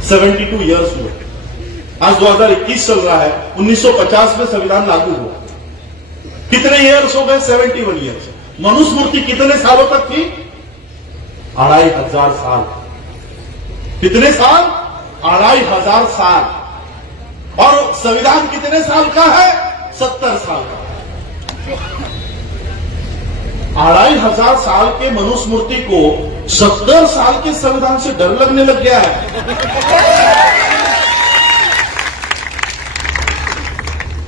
72 इयर्स हुए। आज 2021 चल रहा है, 1950 में संविधान लागू हुआ। कितने इयर्स हो गए? 71 इयर्स। मनुस्मृति कितने सालों तक थी? 2500 साल। कितने साल? 2500 साल। और संविधान कितने साल का है? 70 साल का। 2500 साल के मनुस्मृति को 70 साल के संविधान से डर लगने लग गया है।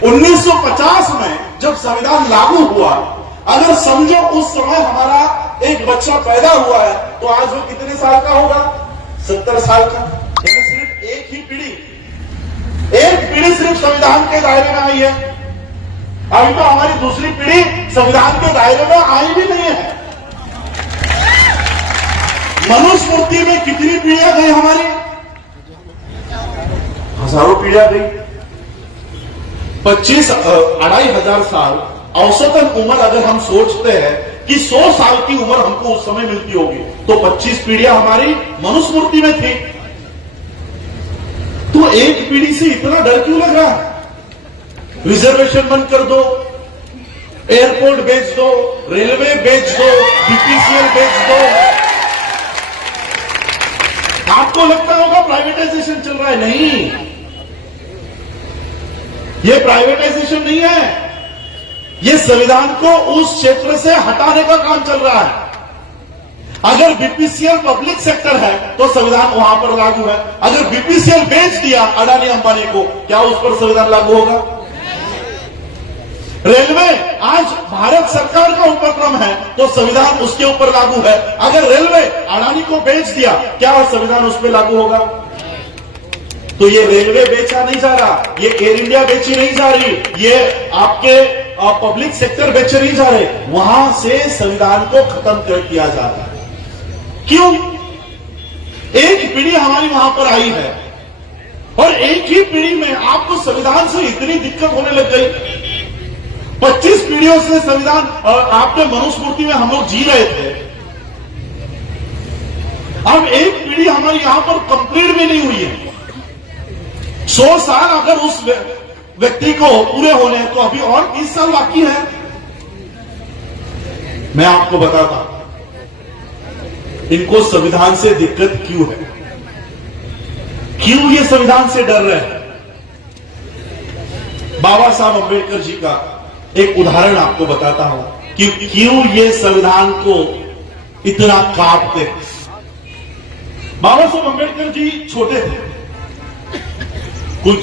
1950 में जब संविधान लागू हुआ, अगर समझो उस समय हमारा एक बच्चा पैदा हुआ है तो आज वो कितने साल का होगा? 70 साल का। यानी सिर्फ एक ही पीढ़ी, एक पीढ़ी सिर्फ संविधान के दायरे में आई है। अभी तो हमारी दूसरी पीढ़ी संविधान के दायरे में आई भी नहीं है। मनुस्मृति में कितनी पीढ़ियां गई हमारी? हजारों पीढ़ियां गई। 25,500 साल औसतन उम्र अगर हम सोचते हैं कि 100 साल की उम्र हमको उस समय मिलती होगी, तो 25 पीढ़ियां हमारी मनुस्मृति में थी। तो एक पीढ़ी से इतना डर क्यों लग रहा है? रिजर्वेशन बंद कर दो, एयरपोर्ट बेच दो, रेलवे बेच दो, बीपीसीएल बेच दो। आपको लगता होगा प्राइवेटाइजेशन चल रहा है, नहीं, ये प्राइवेटाइजेशन नहीं है, ये संविधान को उस क्षेत्र से हटाने का काम चल रहा है। अगर बीपीसीएल पब्लिक सेक्टर है तो संविधान वहां पर लागू है। अगर बीपीसीएल बेच दिया अडानी अंबानी को, क्या उस पर संविधान लागू होगा? रेलवे आज भारत सरकार का उपक्रम है तो संविधान उसके ऊपर लागू है। अगर रेलवे अडानी को बेच दिया, क्या संविधान उस पर लागू होगा? तो ये रेलवे बेचा नहीं जा रहा, ये एयर इंडिया बेची नहीं जा रही, ये आपके पब्लिक सेक्टर बेचे नहीं जा रहे, वहां से संविधान को खत्म कर दिया जा रहा है। क्यों? एक पीढ़ी हमारी वहां पर आई है और एक ही पीढ़ी में आपको संविधान से इतनी दिक्कत होने लग गई। 25 पीढ़ियों से संविधान आपके मनुस्मृति में हम लोग जी रहे थे, अब एक पीढ़ी हमारी यहां पर कंप्लीट भी नहीं हुई है। 100 साल अगर उस व्यक्ति को पूरे होने हैं तो अभी और 30 साल बाकी है। मैं आपको बताता हूं इनको संविधान से दिक्कत क्यों है, क्यों ये संविधान से डर रहे हैं। बाबा साहब अंबेडकर जी का एक उदाहरण आपको बताता हूं कि क्यों ये संविधान को इतना काटते हैं। बाबा साहब अंबेडकर जी छोटे थे, कुछ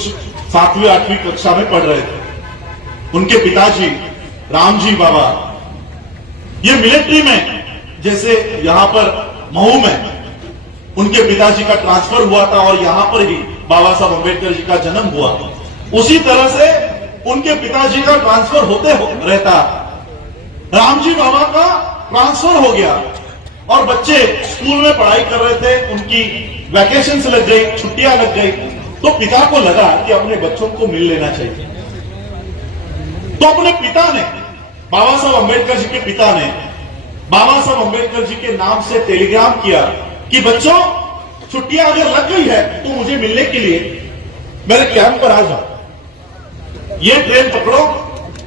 7वीं 8वीं कक्षा में पढ़ रहे थे। उनके पिताजी रामजी बाबा ये मिलिट्री में, जैसे यहां पर महू में उनके पिताजी का ट्रांसफर हुआ था और यहां पर ही बाबा साहब अंबेडकर जी का जन्म हुआ, उसी तरह से उनके पिताजी का ट्रांसफर होते रहता। रामजी बाबा का ट्रांसफर हो गया और बच्चे स्कूल में पढ़ाई कर रहे थे, उनकी वैकेशन लग गई, छुट्टियां लग गई, तो पिता को लगा कि अपने बच्चों को मिल लेना चाहिए। तो अपने पिता ने, बाबा साहब अंबेडकर जी के पिता ने बाबा साहब अंबेडकर जी के नाम से टेलीग्राम किया कि बच्चों छुट्टियां अगर लग गई है तो मुझे मिलने के लिए मेरे कैंप पर आ जाओ, ये ट्रेन पकड़ो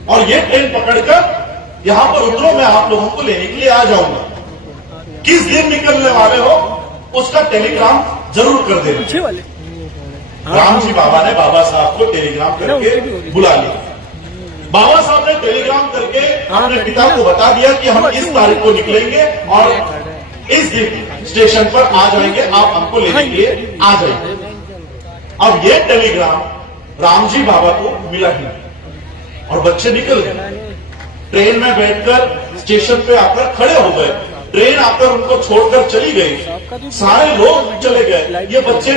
और ये ट्रेन पकड़कर यहां पर उतरो, मैं आप लोगों को लेने के लिए आ जाऊंगा। किस दिन निकलने वाले हो उसका टेलीग्राम जरूर कर देना। रामजी बाबा ने बाबा साहब को टेलीग्राम करके बुला लिया। बाबा साहब ने टेलीग्राम करके अपने पिता को बता दिया कि हम इस तारीख को निकलेंगे और इस दिन स्टेशन पर आ जाएंगे, आप हमको लेने के लिए आ जाएंगे। अब ये टेलीग्राम रामजी बाबा को मिला ही और बच्चे निकल गए। ट्रेन में बैठकर स्टेशन पे आकर खड़े हो गए, ट्रेन आकर उनको छोड़कर चली गई, सारे लोग चले गए। ये बच्चे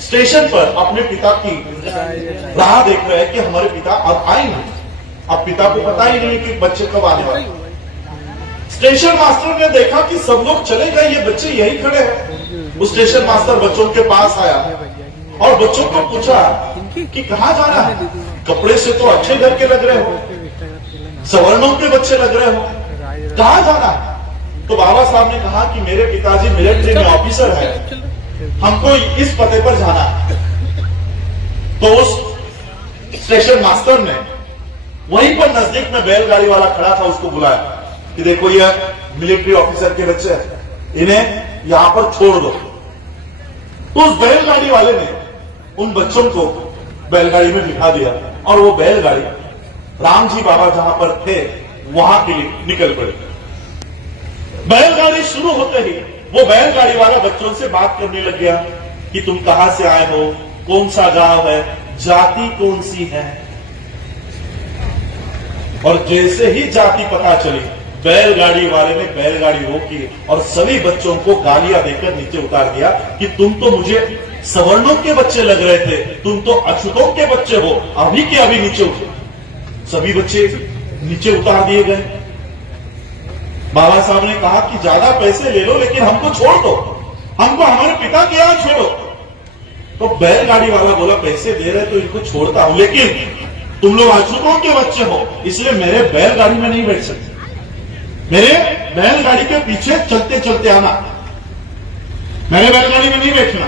स्टेशन पर अपने पिता की राह देख रहे हैं कि हमारे पिता अब आएंगे। अब पिता को पता ही नहीं कि बच्चे कब आने वाले। स्टेशन मास्टर ने देखा कि सब लोग चले गए, ये बच्चे यही खड़े हैं। उस स्टेशन मास्टर बच्चों के पास आया और बच्चों को पूछा कि कहां जाना है, कपड़े से तो अच्छे घर के लग रहे हो, सवर्णों के बच्चे लग रहे हो, कहां जाना है? तो बाबा साहब ने कहा कि मेरे पिताजी मिलिट्री में ऑफिसर है, हमको इस पते पर जाना है। तो उस स्टेशन मास्टर ने वहीं पर नजदीक में बैलगाड़ी वाला खड़ा था, उसको बुलाया कि देखो ये मिलिट्री ऑफिसर के बच्चे हैं, इन्हें यहां पर छोड़ दो। तो उस बैलगाड़ी वाले ने उन बच्चों को बैलगाड़ी में बिठा दिया और वो बैलगाड़ी रामजी बाबा जहां पर थे वहां के लिए निकल पड़ी। बैलगाड़ी शुरू होते ही वो बैलगाड़ी वाला बच्चों से बात करने लग गया कि तुम कहां से आए हो, कौन सा गांव है, जाति कौन सी है। और जैसे ही जाति पता चली, बैलगाड़ी वाले ने बैलगाड़ी रोकी और सभी बच्चों को गालियां देकर नीचे उतार दिया कि तुम तो मुझे सवर्णों के बच्चे लग रहे थे, तुम तो अछूतों के बच्चे हो, अभी के अभी नीचे उतरो। सभी बच्चे नीचे उतार दिए गए। बाबा साहब ने कहा कि ज्यादा पैसे ले लो लेकिन हमको छोड़ दो, हमको हमारे पिता के यहां छोड़ो। तो बैलगाड़ी वाला बोला पैसे दे रहे तो इनको छोड़ता हूं, लेकिन तुम लोग अछूतों के बच्चे हो इसलिए मेरे बैलगाड़ी में नहीं बैठ सकते। मेरे बैलगाड़ी के पीछे चलते चलते आना, मेरे बैलगाड़ी में नहीं बैठना,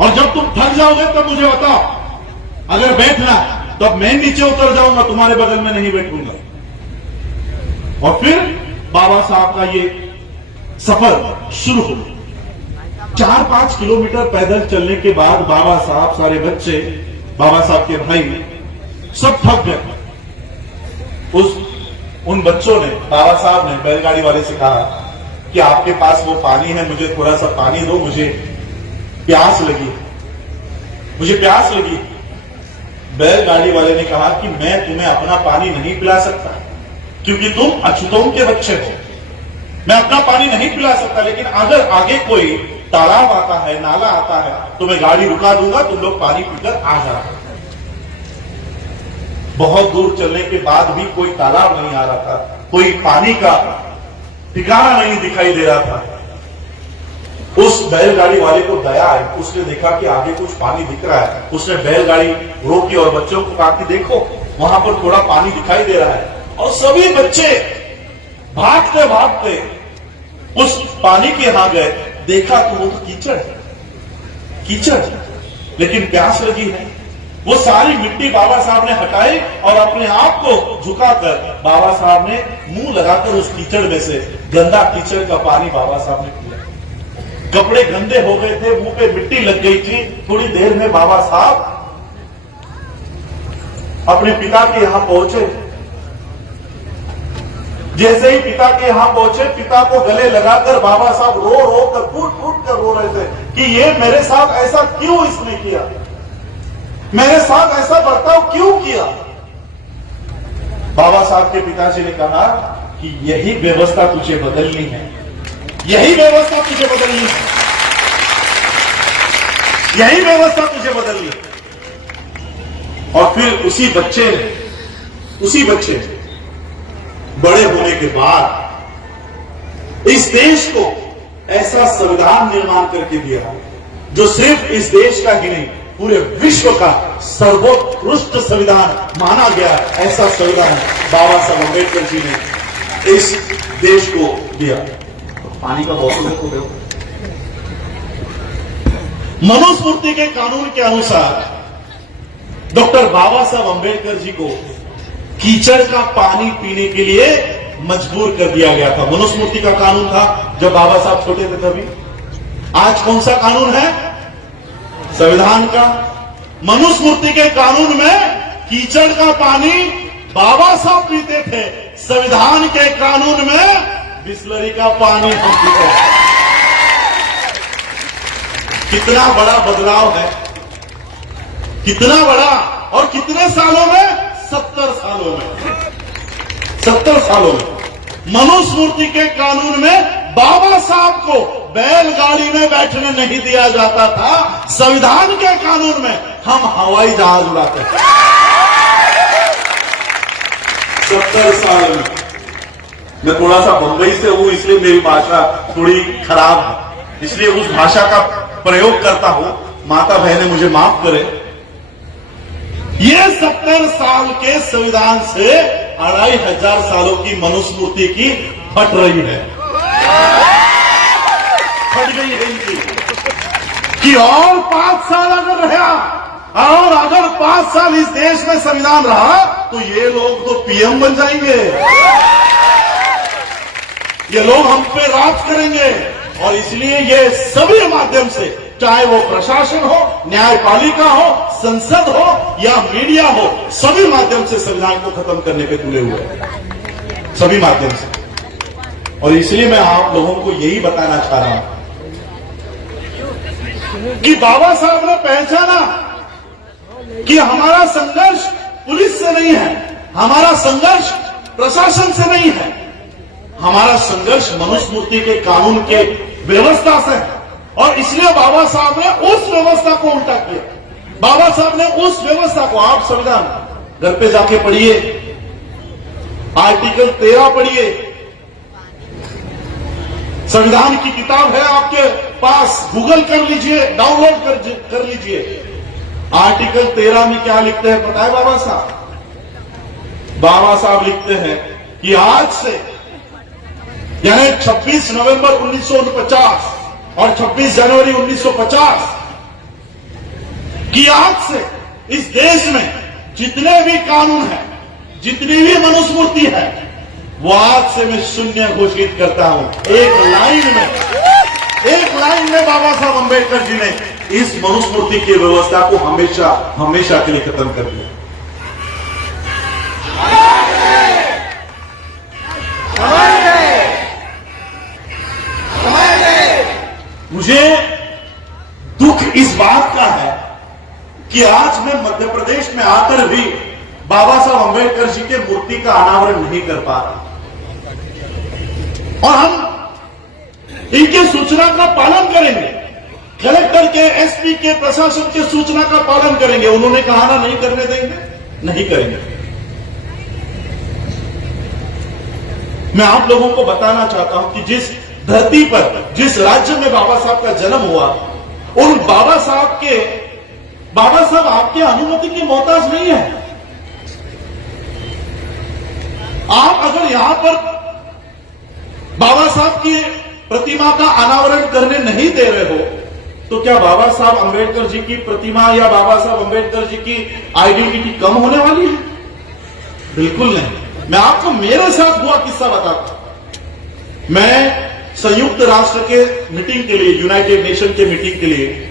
और जब तुम थक जाओगे तब मुझे बताओ, अगर बैठना तब मैं नीचे उतर जाऊंगा, तुम्हारे बगल में नहीं बैठूंगा। और फिर बाबा साहब का ये सफर शुरू हो। 4-5 किलोमीटर पैदल चलने के बाद बाबा साहब, सारे बच्चे, बाबा साहब के भाई सब थक गए। उन बच्चों ने, बाबा साहब ने बैलगाड़ी वाले से कहा कि आपके पास वो पानी है, मुझे थोड़ा सा पानी दो, मुझे प्यास लगी, मुझे प्यास लगी। बैलगाड़ी वाले ने कहा कि मैं तुम्हें अपना पानी नहीं पिला सकता क्योंकि तुम अछूतों के बच्चे हो, मैं अपना पानी नहीं पिला सकता, लेकिन अगर आगे कोई तालाब आता है, नाला आता है, तो मैं गाड़ी रुका दूंगा, तुम लोग पानी पीकर आ जाना। बहुत दूर चलने के बाद भी कोई तालाब नहीं आ रहा था, कोई पानी का ठिकाना नहीं दिखाई दे रहा था। उस बैलगाड़ी वाले को दया आई, उसने देखा कि आगे कुछ पानी दिख रहा है, उसने बैलगाड़ी रोकी और बच्चों को कहा कि देखो वहां पर थोड़ा पानी दिखाई दे रहा है, और सभी बच्चे भागते भागते उस पानी के यहां गए। देखा तो वो तो कीचड़ है, कीचड़, लेकिन प्यास लगी है। वो सारी मिट्टी बाबा साहब ने हटाई और अपने आप को झुकाकर बाबा साहब ने मुंह लगाकर उस कीचड़ में से गंदा कीचड़ का पानी बाबा साहब ने पिया। कपड़े गंदे हो गए थे, मुंह पे मिट्टी लग गई थी। थोड़ी देर में बाबा साहब अपने पिता के यहां पहुंचे। जैसे ही पिता के यहां पहुंचे, पिता को गले लगाकर बाबा साहब रो रो कर, फूट फूट कर रो रहे थे कि ये मेरे साथ ऐसा क्यों इसने किया, मेरे साथ ऐसा बर्ताव क्यों किया। बाबा साहब के पिताजी ने कहा कि यही व्यवस्था तुझे बदलनी है, यही व्यवस्था तुझे बदलनी है, यही व्यवस्था तुझे बदलनी है। और फिर उसी बच्चे ने बड़े होने के बाद इस देश को ऐसा संविधान निर्माण करके दिया जो सिर्फ इस देश का ही नहीं, पूरे विश्व का सर्वोत्कृष्ट संविधान माना गया। ऐसा संविधान बाबा साहब अम्बेडकर जी ने इस देश को दिया। पानी का बोतल देखो। मनुस्मृति के कानून के अनुसार डॉक्टर बाबा साहब अम्बेडकर जी को कीचड़ का पानी पीने के लिए मजबूर कर दिया गया था। मनुस्मृति का कानून था जब बाबा साहब छोटे थे तभी। आज कौन सा कानून है? संविधान का। मनुस्मृति के कानून में कीचड़ का पानी बाबा साहब पीते थे, संविधान के कानून में बिस्लरी का पानी हम पीते हैं। कितना बड़ा बदलाव है, कितना बड़ा, और कितने सालों में? 70 सालों में। 70 सालों में मनुस्मृति के कानून में बाबा साहब को बैलगाड़ी में बैठने नहीं दिया जाता था, संविधान के कानून में हम हवाई जहाज उड़ाते हैं। 70 साल में। मैं थोड़ा सा बंबई से हूं, इसलिए मेरी भाषा थोड़ी खराब है, इसलिए उस भाषा का प्रयोग करता हूं, माता बहनें मुझे माफ करें। ये 70 साल के संविधान से 2500 सालों की मनुस्मृति की फट रही है, फट गई है इनकी कि और 5 साल अगर रहा, और अगर 5 साल इस देश में संविधान रहा तो ये लोग तो पीएम बन जाएंगे, ये लोग हम पे राज करेंगे। और इसलिए ये सभी माध्यम से, चाहे वो प्रशासन हो, न्यायपालिका हो, संसद हो या मीडिया हो, सभी माध्यम से संविधान को खत्म करने पे तुले हुए हैं, सभी माध्यम से। और इसलिए मैं आप लोगों को यही बताना चाह रहा हूं कि बाबा साहब ने पहचाना कि हमारा संघर्ष पुलिस से नहीं है, हमारा संघर्ष प्रशासन से नहीं है, हमारा संघर्ष मनुस्मृति के कानून के व्यवस्था से है। और इसलिए बाबा साहब ने उस व्यवस्था को उल्टा किया। बाबा साहब ने उस व्यवस्था को, आप संविधान घर पे जाके पढ़िए, आर्टिकल 13 पढ़िए, संविधान की किताब है आपके पास, गूगल कर लीजिए, डाउनलोड कर लीजिए। आर्टिकल 13 में क्या लिखते हैं पता है बाबा साहब? बाबा साहब लिखते हैं कि आज से यानी 26 नवंबर 1949 और 26 जनवरी 1950 की आज से इस देश में जितने भी कानून हैं, जितनी भी मनुस्मृति है, वो आज से मैं शून्य घोषित करता हूं। एक लाइन में बाबा साहब अंबेडकर जी ने इस मनुस्मृति की व्यवस्था को हमेशा हमेशा के लिए खत्म कर दिया। मुझे दुख इस बात का है कि आज मैं मध्य प्रदेश में आकर भी बाबा साहब अंबेडकर जी के मूर्ति का अनावरण नहीं कर पा रहा, और हम इनके सूचना का पालन करेंगे। कलेक्टर के, एसपी के, प्रशासन के सूचना का पालन करेंगे। उन्होंने कहा ना नहीं करने देंगे, नहीं करेंगे। मैं आप लोगों को बताना चाहता हूं कि जिस धरती पर, जिस राज्य में बाबा साहब का जन्म हुआ, उन बाबा साहब आपके अनुमति की मोहताज नहीं है। आप अगर यहां पर बाबा साहब की प्रतिमा का अनावरण करने नहीं दे रहे हो, तो क्या बाबा साहब अंबेडकर जी की प्रतिमा या बाबा साहब अंबेडकर जी की आइडेंटिटी कम होने वाली है? बिल्कुल नहीं। मैं आपको मेरे साथ हुआ किस्सा बताता हूं। मैं संयुक्त राष्ट्र के मीटिंग के लिए, यूनाइटेड नेशन के मीटिंग के लिए,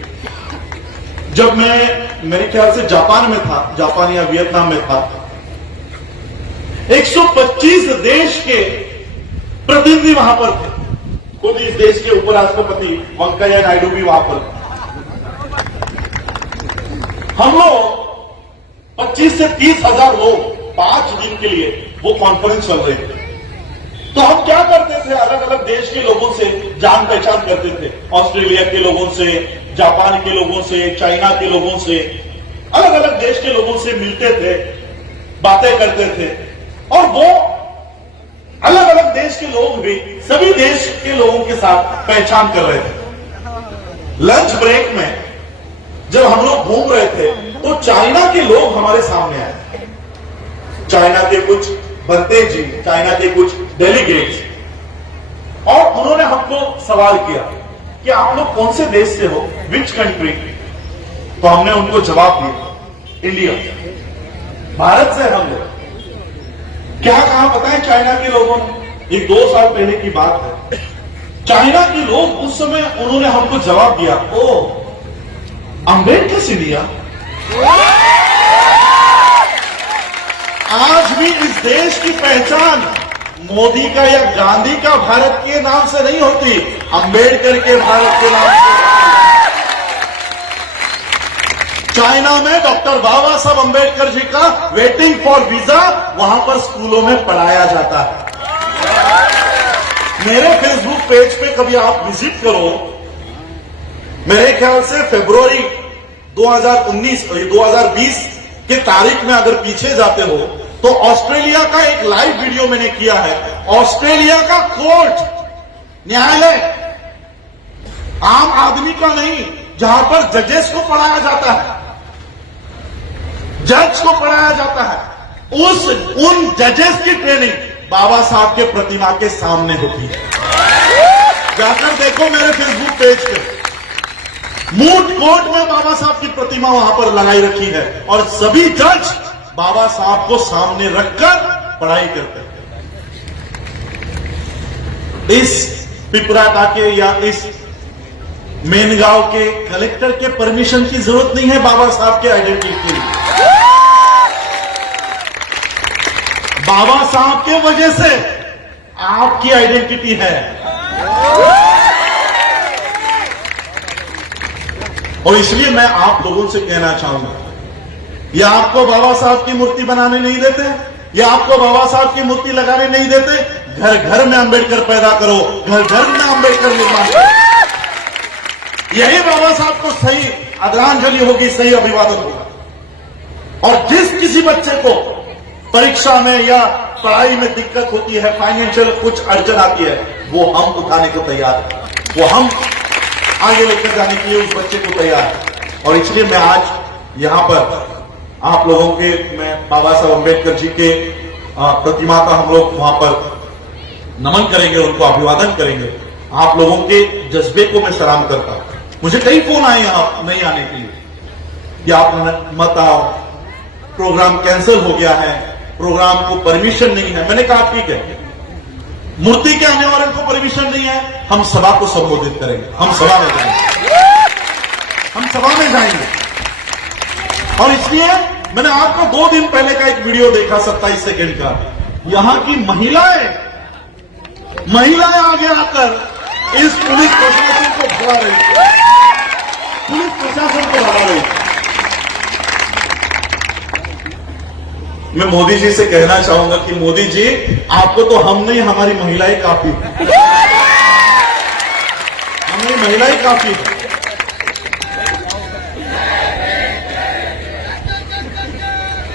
जब मैं मेरे ख्याल से जापान में था, जापान या वियतनाम में था, 125 देश के प्रतिनिधि वहां पर थे। खुद इस देश के उपराष्ट्रपति वेंकैया नायडू भी वहां पर। हम लोग 25 से 30 हजार लोग 5 दिन के लिए वो कॉन्फ्रेंस चल रहे थे। तो हम क्या करते थे, अलग अलग देश के लोगों से जान पहचान करते थे। ऑस्ट्रेलिया के लोगों से, जापान के लोगों से, चाइना के लोगों से, अलग अलग देश के लोगों से मिलते थे, बातें करते थे। और वो अलग अलग देश के लोग भी सभी देश के लोगों के साथ पहचान कर रहे थे। लंच ब्रेक में जब हम लोग घूम रहे थे, तो चाइना के लोग हमारे सामने आए। चाइना के कुछ बनते जी, चाइना के कुछ डेलीगेट्स, और उन्होंने हमको सवाल किया कि आप लोग कौन से देश से हो, विच कंट्री? तो हमने उनको जवाब दिया, इंडिया, भारत से हम लोग। क्या कहा पता है चाइना के लोगों ने? ये 2 साल पहले की बात है। चाइना के लोग उस समय उन्होंने हमको जवाब दिया, ओ अंबेडकर से लिया। आज भी इस देश की पहचान मोदी का या गांधी का भारत के नाम से नहीं होती, अंबेडकर के भारत के नाम से। चाइना में डॉक्टर बाबा साहब अंबेडकर जी का वेटिंग फॉर वीजा वहां पर स्कूलों में पढ़ाया जाता है। मेरे फेसबुक पेज पे कभी आप विजिट करो, मेरे ख्याल से फरवरी 2019 और 2020 के तारीख में अगर पीछे जाते हो, तो ऑस्ट्रेलिया का एक लाइव वीडियो मैंने किया है। ऑस्ट्रेलिया का कोर्ट, न्यायालय, आम आदमी का नहीं, जहां पर जजेस को पढ़ाया जाता है, जज को पढ़ाया जाता है, उन जजेस की ट्रेनिंग बाबा साहब के प्रतिमा के सामने होती है। जाकर देखो मेरे फेसबुक पेज पे, मूट कोर्ट में बाबा साहब की प्रतिमा वहां पर लगाई रखी है, और सभी जज बाबा साहब को सामने रखकर पढ़ाई करते हैं। इस पिपराटा के या इस मेनगांव के कलेक्टर के परमिशन की जरूरत नहीं है बाबा साहब के आइडेंटिटी के लिए। बाबा साहब के वजह से आपकी आइडेंटिटी है। और इसलिए मैं आप लोगों से कहना चाहूंगा, या आपको बाबा साहब की मूर्ति बनाने नहीं देते, या आपको बाबा साहब की मूर्ति लगाने नहीं देते, घर घर में अंबेडकर पैदा करो, घर घर में अंबेडकर निर्माण करो। यही बाबा साहब को सही आदरांजलि होगी, सही अभिवादन होगा। और जिस किसी बच्चे को परीक्षा में या पढ़ाई में दिक्कत होती है, फाइनेंशियल कुछ अड़चन आती है, वो हम उठाने को तैयार है, वो हम आगे लेकर जाने के लिए उस बच्चे को तैयार है। और इसलिए मैं आज यहां पर आप लोगों के, मैं बाबा साहब अंबेडकर जी के प्रतिमा का हम लोग वहां पर नमन करेंगे, उनको अभिवादन करेंगे। आप लोगों के जज्बे को मैं सलाम करता हूं। मुझे कई फोन आए आप नहीं आने के लिए कि आप मत आओ, प्रोग्राम कैंसिल हो गया है, प्रोग्राम को परमिशन नहीं है। मैंने कहा ठीक है, मूर्ति के आने वाले को परमिशन नहीं है, हम सभा को संबोधित करेंगे, हम सभा में जाएंगे, हम सभा में जाएंगे। और इसलिए मैंने आपको 2 दिन पहले का एक वीडियो देखा 27 सेकंड का। यहां की महिलाएं आगे आकर इस पुलिस प्रशासन को भगा रही, पुलिस प्रशासन को भगा रही। मैं मोदी जी से कहना चाहूंगा कि मोदी जी, आपको तो हम नहीं, हमारी महिलाएं काफी, हमारी महिलाएं काफी।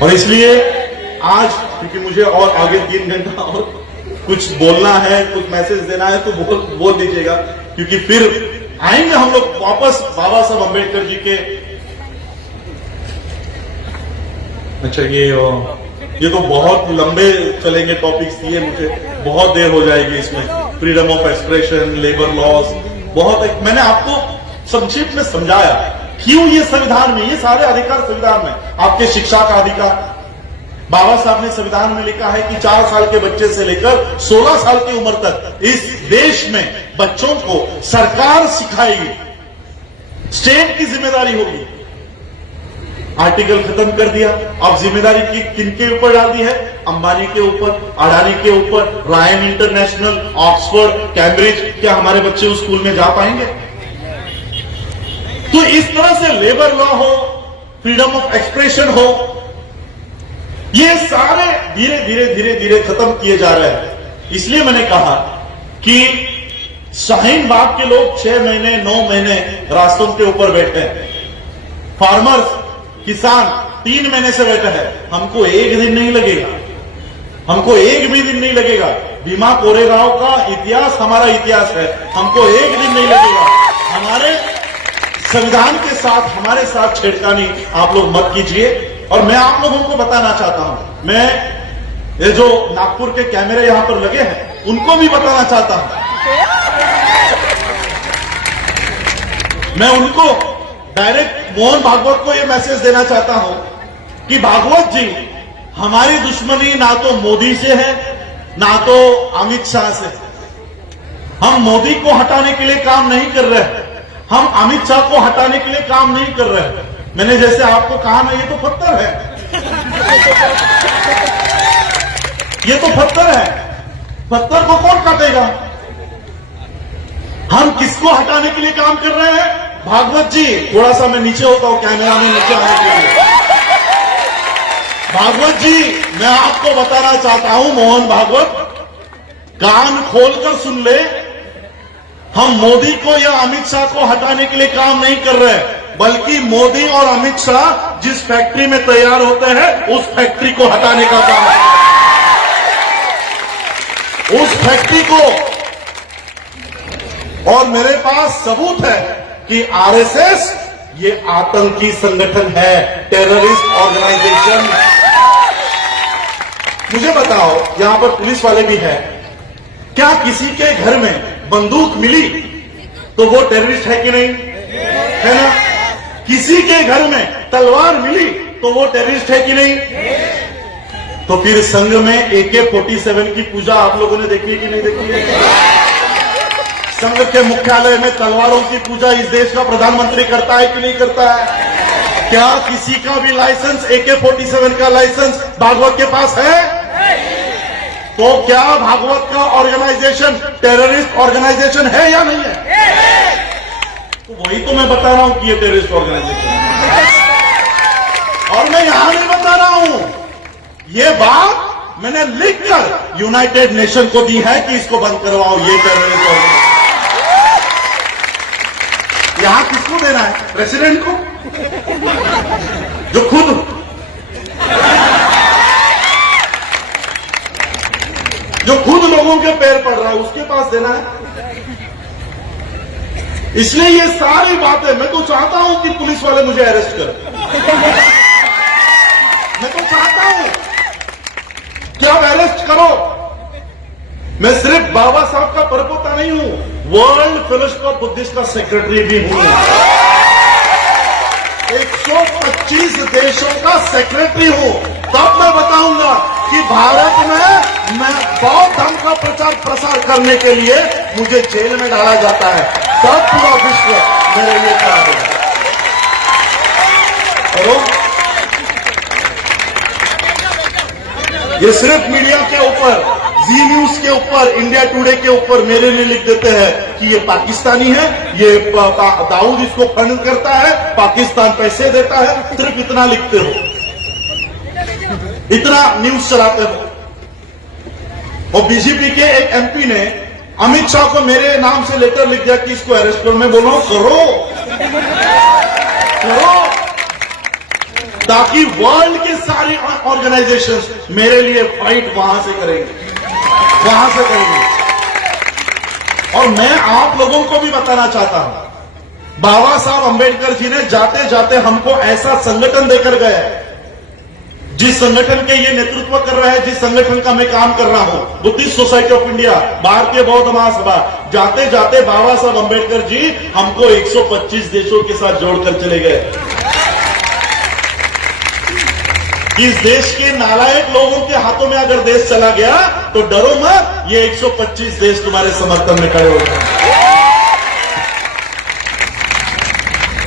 और इसलिए आज, क्योंकि मुझे और आगे 3 घंटा और कुछ बोलना है, कुछ मैसेज देना है, तो बोल दीजिएगा, क्योंकि फिर आएंगे हम लोग वापस बाबा साहब अम्बेडकर जी के। अच्छा, ये तो बहुत लंबे चलेंगे टॉपिक्स, ये मुझे बहुत देर हो जाएगी इसमें। Freedom of expression, labour laws, बहुत मैंने आपको संक्षिप्त में समझाया क्यों ये संविधान में, ये सारे अधिकार संविधान में। आपके शिक्षा का अधिकार, बाबा साहब ने संविधान में लिखा है कि 4 साल के बच्चे से लेकर 16 साल की उम्र तक इस देश में बच्चों को सरकार सिखाएगी, स्टेट की जिम्मेदारी होगी। आर्टिकल खत्म कर दिया। अब जिम्मेदारी किनके ऊपर डाल दी है? अंबानी के ऊपर, अडानी के ऊपर, रायन इंटरनेशनल, ऑक्सफोर्ड, कैम्ब्रिज। क्या हमारे बच्चे उस स्कूल में जा पाएंगे? तो इस तरह से लेबर लॉ हो, फ्रीडम ऑफ एक्सप्रेशन हो, ये सारे धीरे धीरे धीरे धीरे खत्म किए जा रहे हैं। इसलिए मैंने कहा कि शाहीन बाग के लोग 6 महीने 9 महीने रास्तों के ऊपर बैठे हैं, फार्मर्स, किसान 3 महीने से बैठे हैं। हमको एक दिन नहीं लगेगा, हमको एक भी दिन नहीं लगेगा। भीमा कोरेगांव का इतिहास हमारा इतिहास है, हमको एक दिन नहीं लगेगा। हमारे संविधान के साथ, हमारे साथ छेड़खानी आप लोग मत कीजिए। और मैं आप लोगों को बताना चाहता हूं, मैं ये जो नागपुर के कैमरे यहां पर लगे हैं उनको भी बताना चाहता हूं, मैं उनको डायरेक्ट मोहन भागवत को ये मैसेज देना चाहता हूं कि भागवत जी, हमारी दुश्मनी ना तो मोदी से है ना तो अमित शाह से। हम मोदी को हटाने के लिए काम नहीं कर रहे, हम अमित शाह को हटाने के लिए काम नहीं कर रहे। मैंने जैसे आपको कहा ना, ये तो पत्थर है, ये तो पत्थर है, पत्थर को कौन काटेगा? हम किसको हटाने के लिए काम कर रहे हैं? भागवत जी, थोड़ा सा मैं नीचे होता हूं कैमरा में नीचे आने के लिए। भागवत जी, मैं आपको बताना चाहता हूं, मोहन भागवत, कान खोलकर सुन ले, हम मोदी को या अमित शाह को हटाने के लिए काम नहीं कर रहे, बल्कि मोदी और अमित शाह जिस फैक्ट्री में तैयार होते हैं उस फैक्ट्री को हटाने का काम है। उस फैक्ट्री को, और मेरे पास सबूत है कि आरएसएस ये आतंकी संगठन है, टेररिस्ट ऑर्गेनाइजेशन। मुझे बताओ, यहां पर पुलिस वाले भी हैं, क्या किसी के घर में बंदूक मिली तो वो टेररिस्ट है कि नहीं? है ना? किसी के घर में तलवार मिली तो वो टेररिस्ट है कि नहीं? तो फिर संघ में AK-47 की पूजा आप लोगों ने देखी कि नहीं देखी है? संघ के मुख्यालय में तलवारों की पूजा इस देश का प्रधानमंत्री करता है कि नहीं करता है? क्या किसी का भी लाइसेंस, AK-47 का लाइसेंस भागवत के पास है? तो क्या भागवत का ऑर्गेनाइजेशन टेररिस्ट ऑर्गेनाइजेशन है या नहीं है? तो वही तो मैं बता रहा हूं कि ये टेररिस्ट ऑर्गेनाइजेशन है। और मैं यहां नहीं बता रहा हूं, ये बात मैंने लिखकर यूनाइटेड नेशन को दी है कि इसको बंद करवाओ, ये टेररिस्ट ऑर्गेनाइजेशन। यहां किसको देना है? प्रेसिडेंट को, जो खुद लोगों के पैर पड़ रहा है, उसके पास देना है। इसलिए ये सारी बातें, मैं तो चाहता हूं कि पुलिस वाले मुझे अरेस्ट करें, मैं तो चाहता हूं कि आप अरेस्ट करो, मैं सिर्फ बाबा साहब का परपोता नहीं हूं, वर्ल्ड फेलोशिप ऑफ बुद्धिस्ट का सेक्रेटरी भी हूं। 125 देशों का सेक्रेटरी हूं। तब मैं बताऊंगा कि भारत में मैं बौद्ध धर्म का प्रचार प्रसार करने के लिए मुझे जेल में डाला जाता है, तब पूरा विश्व मेरे लिए खड़ा होगा। ये सिर्फ मीडिया के ऊपर, जी न्यूज के ऊपर, इंडिया टुडे के ऊपर मेरे लिए लिख देते हैं कि ये पाकिस्तानी है, ये दाऊद इसको फंड करता है, पाकिस्तान पैसे देता है। सिर्फ इतना लिखते हो, इतना न्यूज चलाते हो। और बीजेपी के एक एमपी ने अमित शाह को मेरे नाम से लेटर लिख दिया कि इसको अरेस्ट करो। मैं बोल रहा हूं करो, ताकि वर्ल्ड के सारे ऑर्गेनाइजेशंस मेरे लिए फाइट वहां से करेंगे। और मैं आप लोगों को भी बताना चाहता हूं, बाबा साहब अंबेडकर जी ने जाते जाते हमको ऐसा संगठन देकर गए, जिस संगठन के ये नेतृत्व कर रहा है, जिस संगठन का मैं काम कर रहा हूं, बुद्धिस्ट सोसाइटी ऑफ इंडिया, भारतीय बौद्ध महासभा, जाते जाते बाबा साहब अंबेडकर जी हमको 125 देशों के साथ जोड़कर चले गए। इस देश के नालायक लोगों के हाथों में अगर देश चला गया तो डरो मत, ये 125 देश तुम्हारे समर्थन में खड़े हो जाएंगे,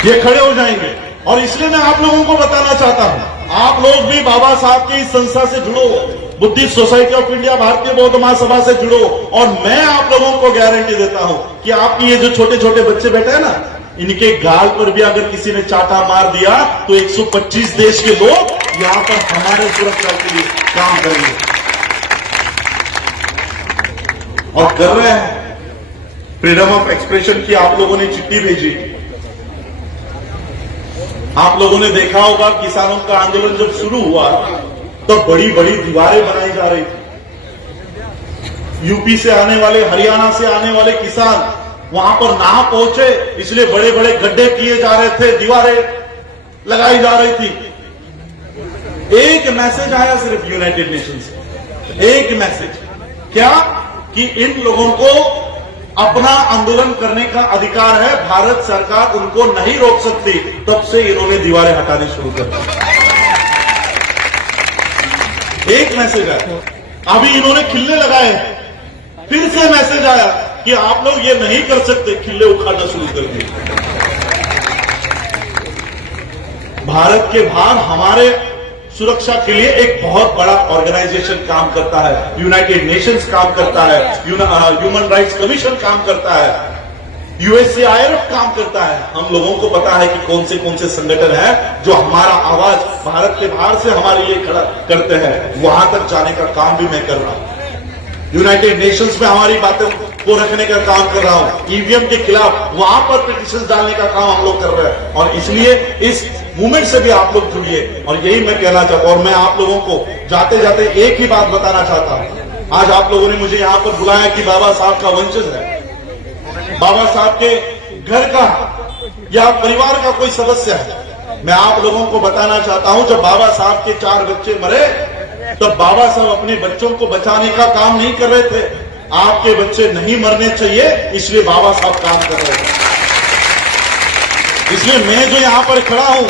ये खड़े हो जाएंगे। और इसलिए मैं आप लोगों को बताना चाहता हूं, आप लोग भी बाबा साहब की इस संस्था से जुड़ो, बुद्धिस्ट सोसाइटी ऑफ इंडिया, भारतीय बौद्ध महासभा से जुड़ो। और मैं आप लोगों को गारंटी देता हूं कि आपके ये जो छोटे छोटे बच्चे बैठे हैं ना, इनके गाल पर भी अगर किसी ने चाटा मार दिया तो 125 देश के लोग यहां पर हमारे सुरक्षा के लिए काम करेंगे और कर रहे हैं। फ्रीडम ऑफ एक्सप्रेशन की आप लोगों ने चिट्ठी भेजी, आप लोगों ने देखा होगा किसानों का आंदोलन जब शुरू हुआ तो बड़ी बड़ी दीवारें बनाई जा रही थी। यूपी से आने वाले, हरियाणा से आने वाले किसान वहां पर ना पहुंचे, इसलिए बड़े बड़े गड्ढे किए जा रहे थे, दीवारें लगाई जा रही थी। एक मैसेज आया सिर्फ यूनाइटेड नेशन से, एक मैसेज, क्या कि इन लोगों को अपना आंदोलन करने का अधिकार है, भारत सरकार उनको नहीं रोक सकती। तब से इन्होंने दीवारें हटानी शुरू कर दी। एक मैसेज आया, अभी इन्होंने खिल्ले लगाए, फिर से मैसेज आया कि आप लोग ये नहीं कर सकते, खिल्ले उखाड़ना शुरू कर दिए। भारत के बाहर हमारे सुरक्षा के लिए एक बहुत बड़ा ऑर्गेनाइजेशन काम करता है, यूनाइटेड नेशंस काम करता है, ह्यूमन राइट्स कमीशन काम करता है, यूएसएआईआरएफ काम करता है। हम लोगों को पता है कि कौन से संगठन है जो हमारा आवाज भारत के बाहर से हमारे लिए खड़ा करते हैं। वहां तक जाने का काम भी मैं कर रहा हूं, यूनाइटेड नेशंस में हमारी बातों को रखने का काम कर रहा हूं, ईवीएम के खिलाफ वहां पर पिटीशन डालने का काम हम लोग कर रहे हैं। और इसलिए इस मूवमेंट से भी आप लोग जुड़िए। और यही मैं कहना चाहता हूं, और मैं आप लोगों को जाते जाते एक ही बात बताना चाहता हूं। आज आप लोगों ने मुझे यहां पर बुलाया कि बाबा साहब का वंशज है, बाबा साहब के घर का या परिवार का कोई सदस्य है। मैं आप लोगों को बताना चाहता हूं, जब बाबा साहब के 4 बच्चे मरे तब बाबा साहब अपने बच्चों को बचाने का काम नहीं कर रहे थे। आपके बच्चे नहीं मरने चाहिए, इसलिए बाबा साहब काम कर रहे थे। इसलिए मैं जो यहां पर खड़ा हूं,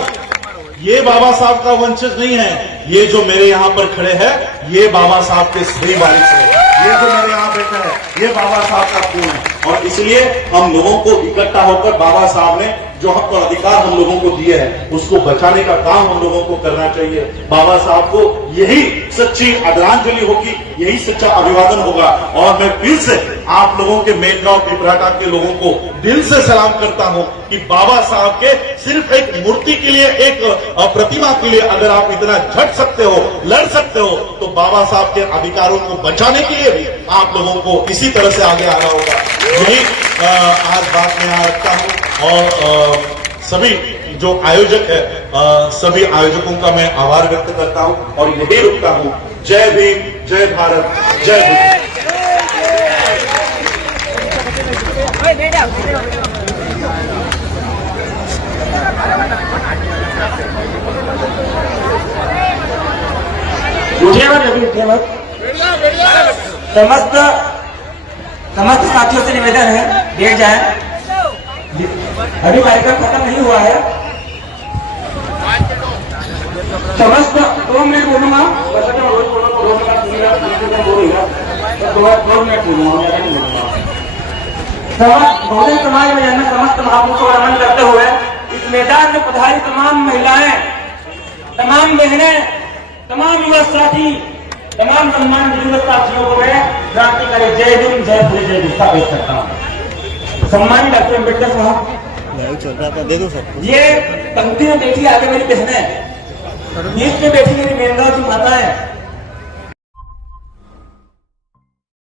ये बाबा साहब का वंशज नहीं है। ये जो मेरे यहां पर खड़े हैं, ये बाबा साहब के सही वारिस है। ये जो मेरे यहां बैठा है, ये बाबा साहब का खून है। और इसलिए हम लोगों को इकट्ठा होकर बाबा साहब ने जो हम पर अधिकार हम लोगों को दिए हैं, उसको बचाने का काम हम लोगों को करना चाहिए। बाबा साहब को यही सच्ची आदरांजलि होगी, यही सच्चा अभिवादन होगा। और मैं फिर से आप लोगों के मेन गांव पिपराटा के लोगों को दिल से सलाम करता हूं कि बाबा साहब के सिर्फ एक मूर्ति के लिए, एक प्रतिमा के लिए अगर आप इतना झट सकते हो, लड़ सकते हो, तो बाबा साहब के अधिकारों को बचाने के लिए भी आप लोगों को इसी तरह से आगे आना होगा। यही आज बात मैं यहाँ रखता हूं। और सभी जो आयोजक है, सभी आयोजकों का मैं आभार व्यक्त करता हूं और यही रुकता हूं। जय भीम, जय भारत, जय भीम। समस्त समस्त साथियों से निवेदन है बैठ जाए, अभी कार्यक्रम खत्म नहीं हुआ है। समस्त 2 मिनट बोलूंगा, वैसे तो रोज बोलो तो 2 मिनट बोलेगा, 2 मिनट बोलूंगा। बहुजन समाज में जन्म समस्त महापुरुषों को नमन करते हुए इस मैदान में पधारी तमाम महिलाएं, तमाम बहनें, तमाम युवा साथी, तमाम सम्मान युवा साथियों को मैं क्रांतिकारी जय भीम जय भोले जय गुस्सा पेश करता हूँ। सम्मानित डॉक्टर अम्बेडकर साहब, दे दो सब। ये पंक्ति में बैठी आगे मेरी बहनें, बीच में बैठी मेरी मेनगांव की माताएं,